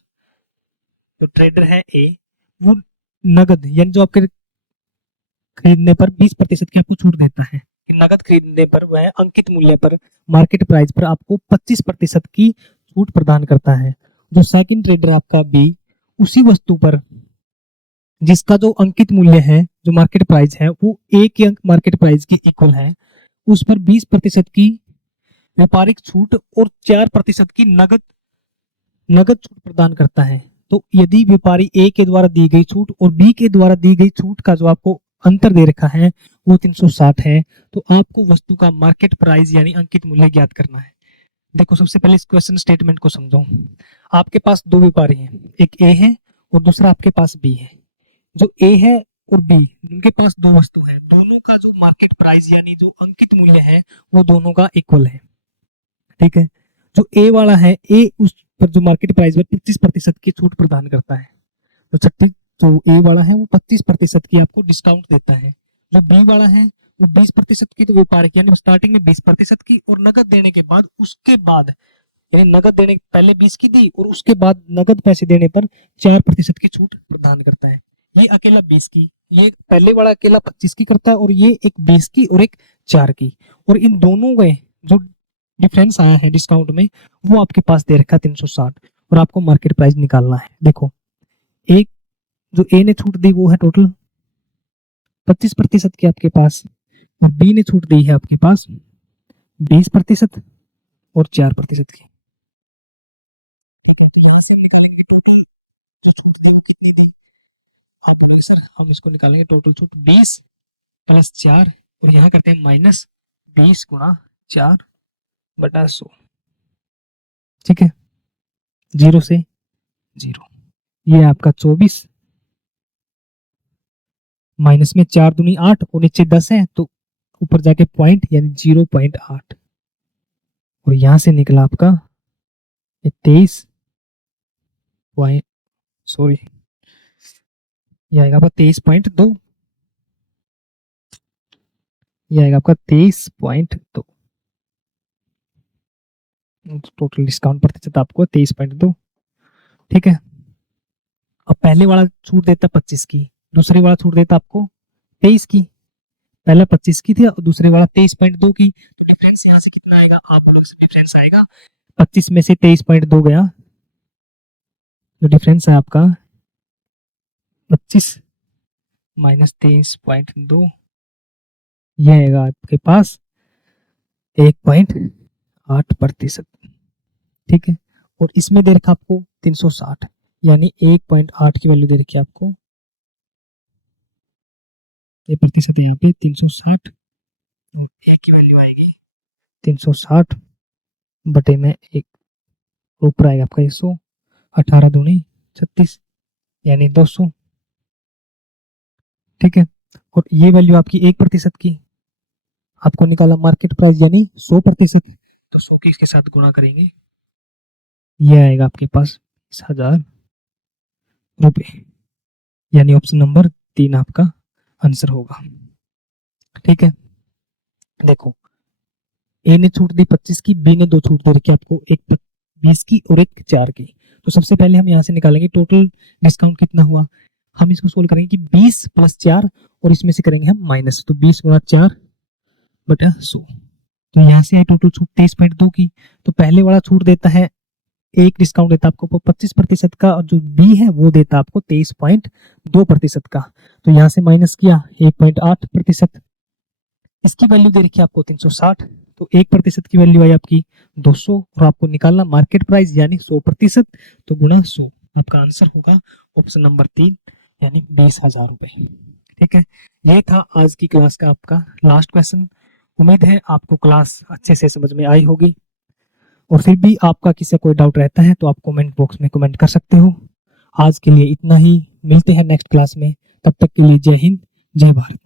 जो ट्रेडर है ए, वो नगद यानी जो आपके खरीदने पर 20% की आपको छूट देता है। नगद खरीदने पर वह अंकित मूल्य पर मार्केट प्राइस पर आपको 25% की छूट प्रदान करता है। जो सेकंड ट्रेडर आपका बी, उसी वस्तु पर जिसका जो अंकित मूल्य है, जो मार्केट प्राइस है, वो ए के अंक मार्केट प्राइस के इक्वल है, उस पर 20% की व्यापारिक छूट और 4% की नगद छूट प्रदान करता है। तो यदि व्यापारी ए के द्वारा दी गई छूट और बी के द्वारा दी गई छूट का जो आपको अंतर दे रखा है वो 360 है, तो आपको वस्तु का मार्केट प्राइस यानी अंकित मूल्य ज्ञात करना है। देखो, सबसे पहले इस क्वेश्चन स्टेटमेंट को समझो। आपके पास दो व्यापारी हैं, एक ए है और दूसरा आपके पास बी है। जो ए है और बी, उनके पास दो वस्तु है, दोनों का जो मार्केट प्राइस यानी जो अंकित मूल्य है वो दोनों का इक्वल है। ठीक है। जो ए वाला है, ए उस पर जो मार्केट प्राइस में 25% की छूट प्रदान करता है। तो 36 जो ए वाला है वो 25% की आपको डिस्काउंट देता है। जो बी वाला है वो 20% की, तो व्यापारिक यानी स्टार्टिंग में 20% की और नगद देने के बाद, उसके बाद यानी नगद देने पहले 20 की दी और उसके बाद नगद पैसे देने पर 4% की छूट प्रदान करता है। ये अकेला 20 की, ये पहले वाला अकेला 25 की करता है और ये एक 20 की और एक 4 की, और इन दोनों में जो डिफरेंस आया है डिस्काउंट में वो आपके पास दे रखा है 360 और आपको मार्केट प्राइस निकालना है। देखो, एक जो ए ने छूट दी वो है टोटल 25% की आपके पास, और बी ने छूट दी है आपके पास 20% और 4% की। जो छूट दी वो कितनी थी? आप बोलोगे सर हम इसको निकालेंगे टोटल छूट 20 प्लस 4 और यहाँ करते हैं माइनस 20 गुणा 4/100। ठीक है, 0 से 0, ये आपका 24 माइनस में 4 दूनी 8 और नीचे 10 है तो ऊपर जाके पॉइंट यानी 0.8 और यहां से निकला आपका 23 पॉइंट, सॉरी ये आएगा आपका 23.2, ये आएगा आपका 23.2। टोटल डिस्काउंट प्रतिशत आपको 23.2। ठीक है। अब पहले वाला छूट देता 25 की, दूसरे वाला छूट देता आपको 23 की। पहला 25 की थी और दूसरे वाला 23.2 की, तो डिफरेंस यहाँ से कितना आएगा? आप बोलोगे डिफरेंस आएगा 25 में से 23.2 गया, जो डिफरेंस है आपका 25 माइनस 23.2, यह आएगा आपके पास 1.8%। ठीक है, और इसमें दे रखा आपको 360 यानी 1.8 की वैल्यू दे रखी है आपको, ये प्रतिशत यहाँ पे 360, एक की वैल्यू आएगी 360 बटे में एक, ऊपर आएगा आपका 100, 18 दूनी 36 यानी 200। ठीक है, और ये वैल्यू आपकी 1% की, आपको निकाला मार्केट प्राइस यानी 100%, तो 100 की इसके साथ गुणा करेंगे, ये आएगा आपके पास 20,000 रुपए, यानी ऑप्शन नंबर 3 आपका आंसर होगा। ठीक है, देखो ए ने छूट दी 25 की, बी ने 2 छूट दे रखी आपको, एक 20 की और एक 4 की। तो सबसे पहले हम यहाँ से निकालेंगे टोटल डिस्काउंट कितना हुआ। हम इसको सोल्व करेंगे कि 20 प्लस 4 और इसमें से करेंगे हम माइनस, तो 20 गुणा 4 बटा 100, तो यहाँ से आई टोटल छूट 23.2 की। तो पहले वाला छूट देता है, एक डिस्काउंट देता है आपको 25% का, और जो बी है वो देता है आपको 23.2% का। तो यहाँ से माइनस किया 1.8%, इसकी वैल्यू दे रखी है आपको 360, तो 1% की वैल्यू आई आपकी 200 और आपको निकालना मार्केट प्राइस यानी 100%, तो गुणा 100, आपका आंसर होगा ऑप्शन नंबर 3 यानी 20,000 रुपए। ठीक है, ये था आज की क्लास का आपका लास्ट क्वेश्चन। उम्मीद है आपको क्लास अच्छे से समझ में आई होगी, और फिर भी आपका किसी कोई डाउट रहता है तो आप कमेंट बॉक्स में कमेंट कर सकते हो। आज के लिए इतना ही, मिलते हैं नेक्स्ट क्लास में, तब तक के लिए जय हिंद जय भारत।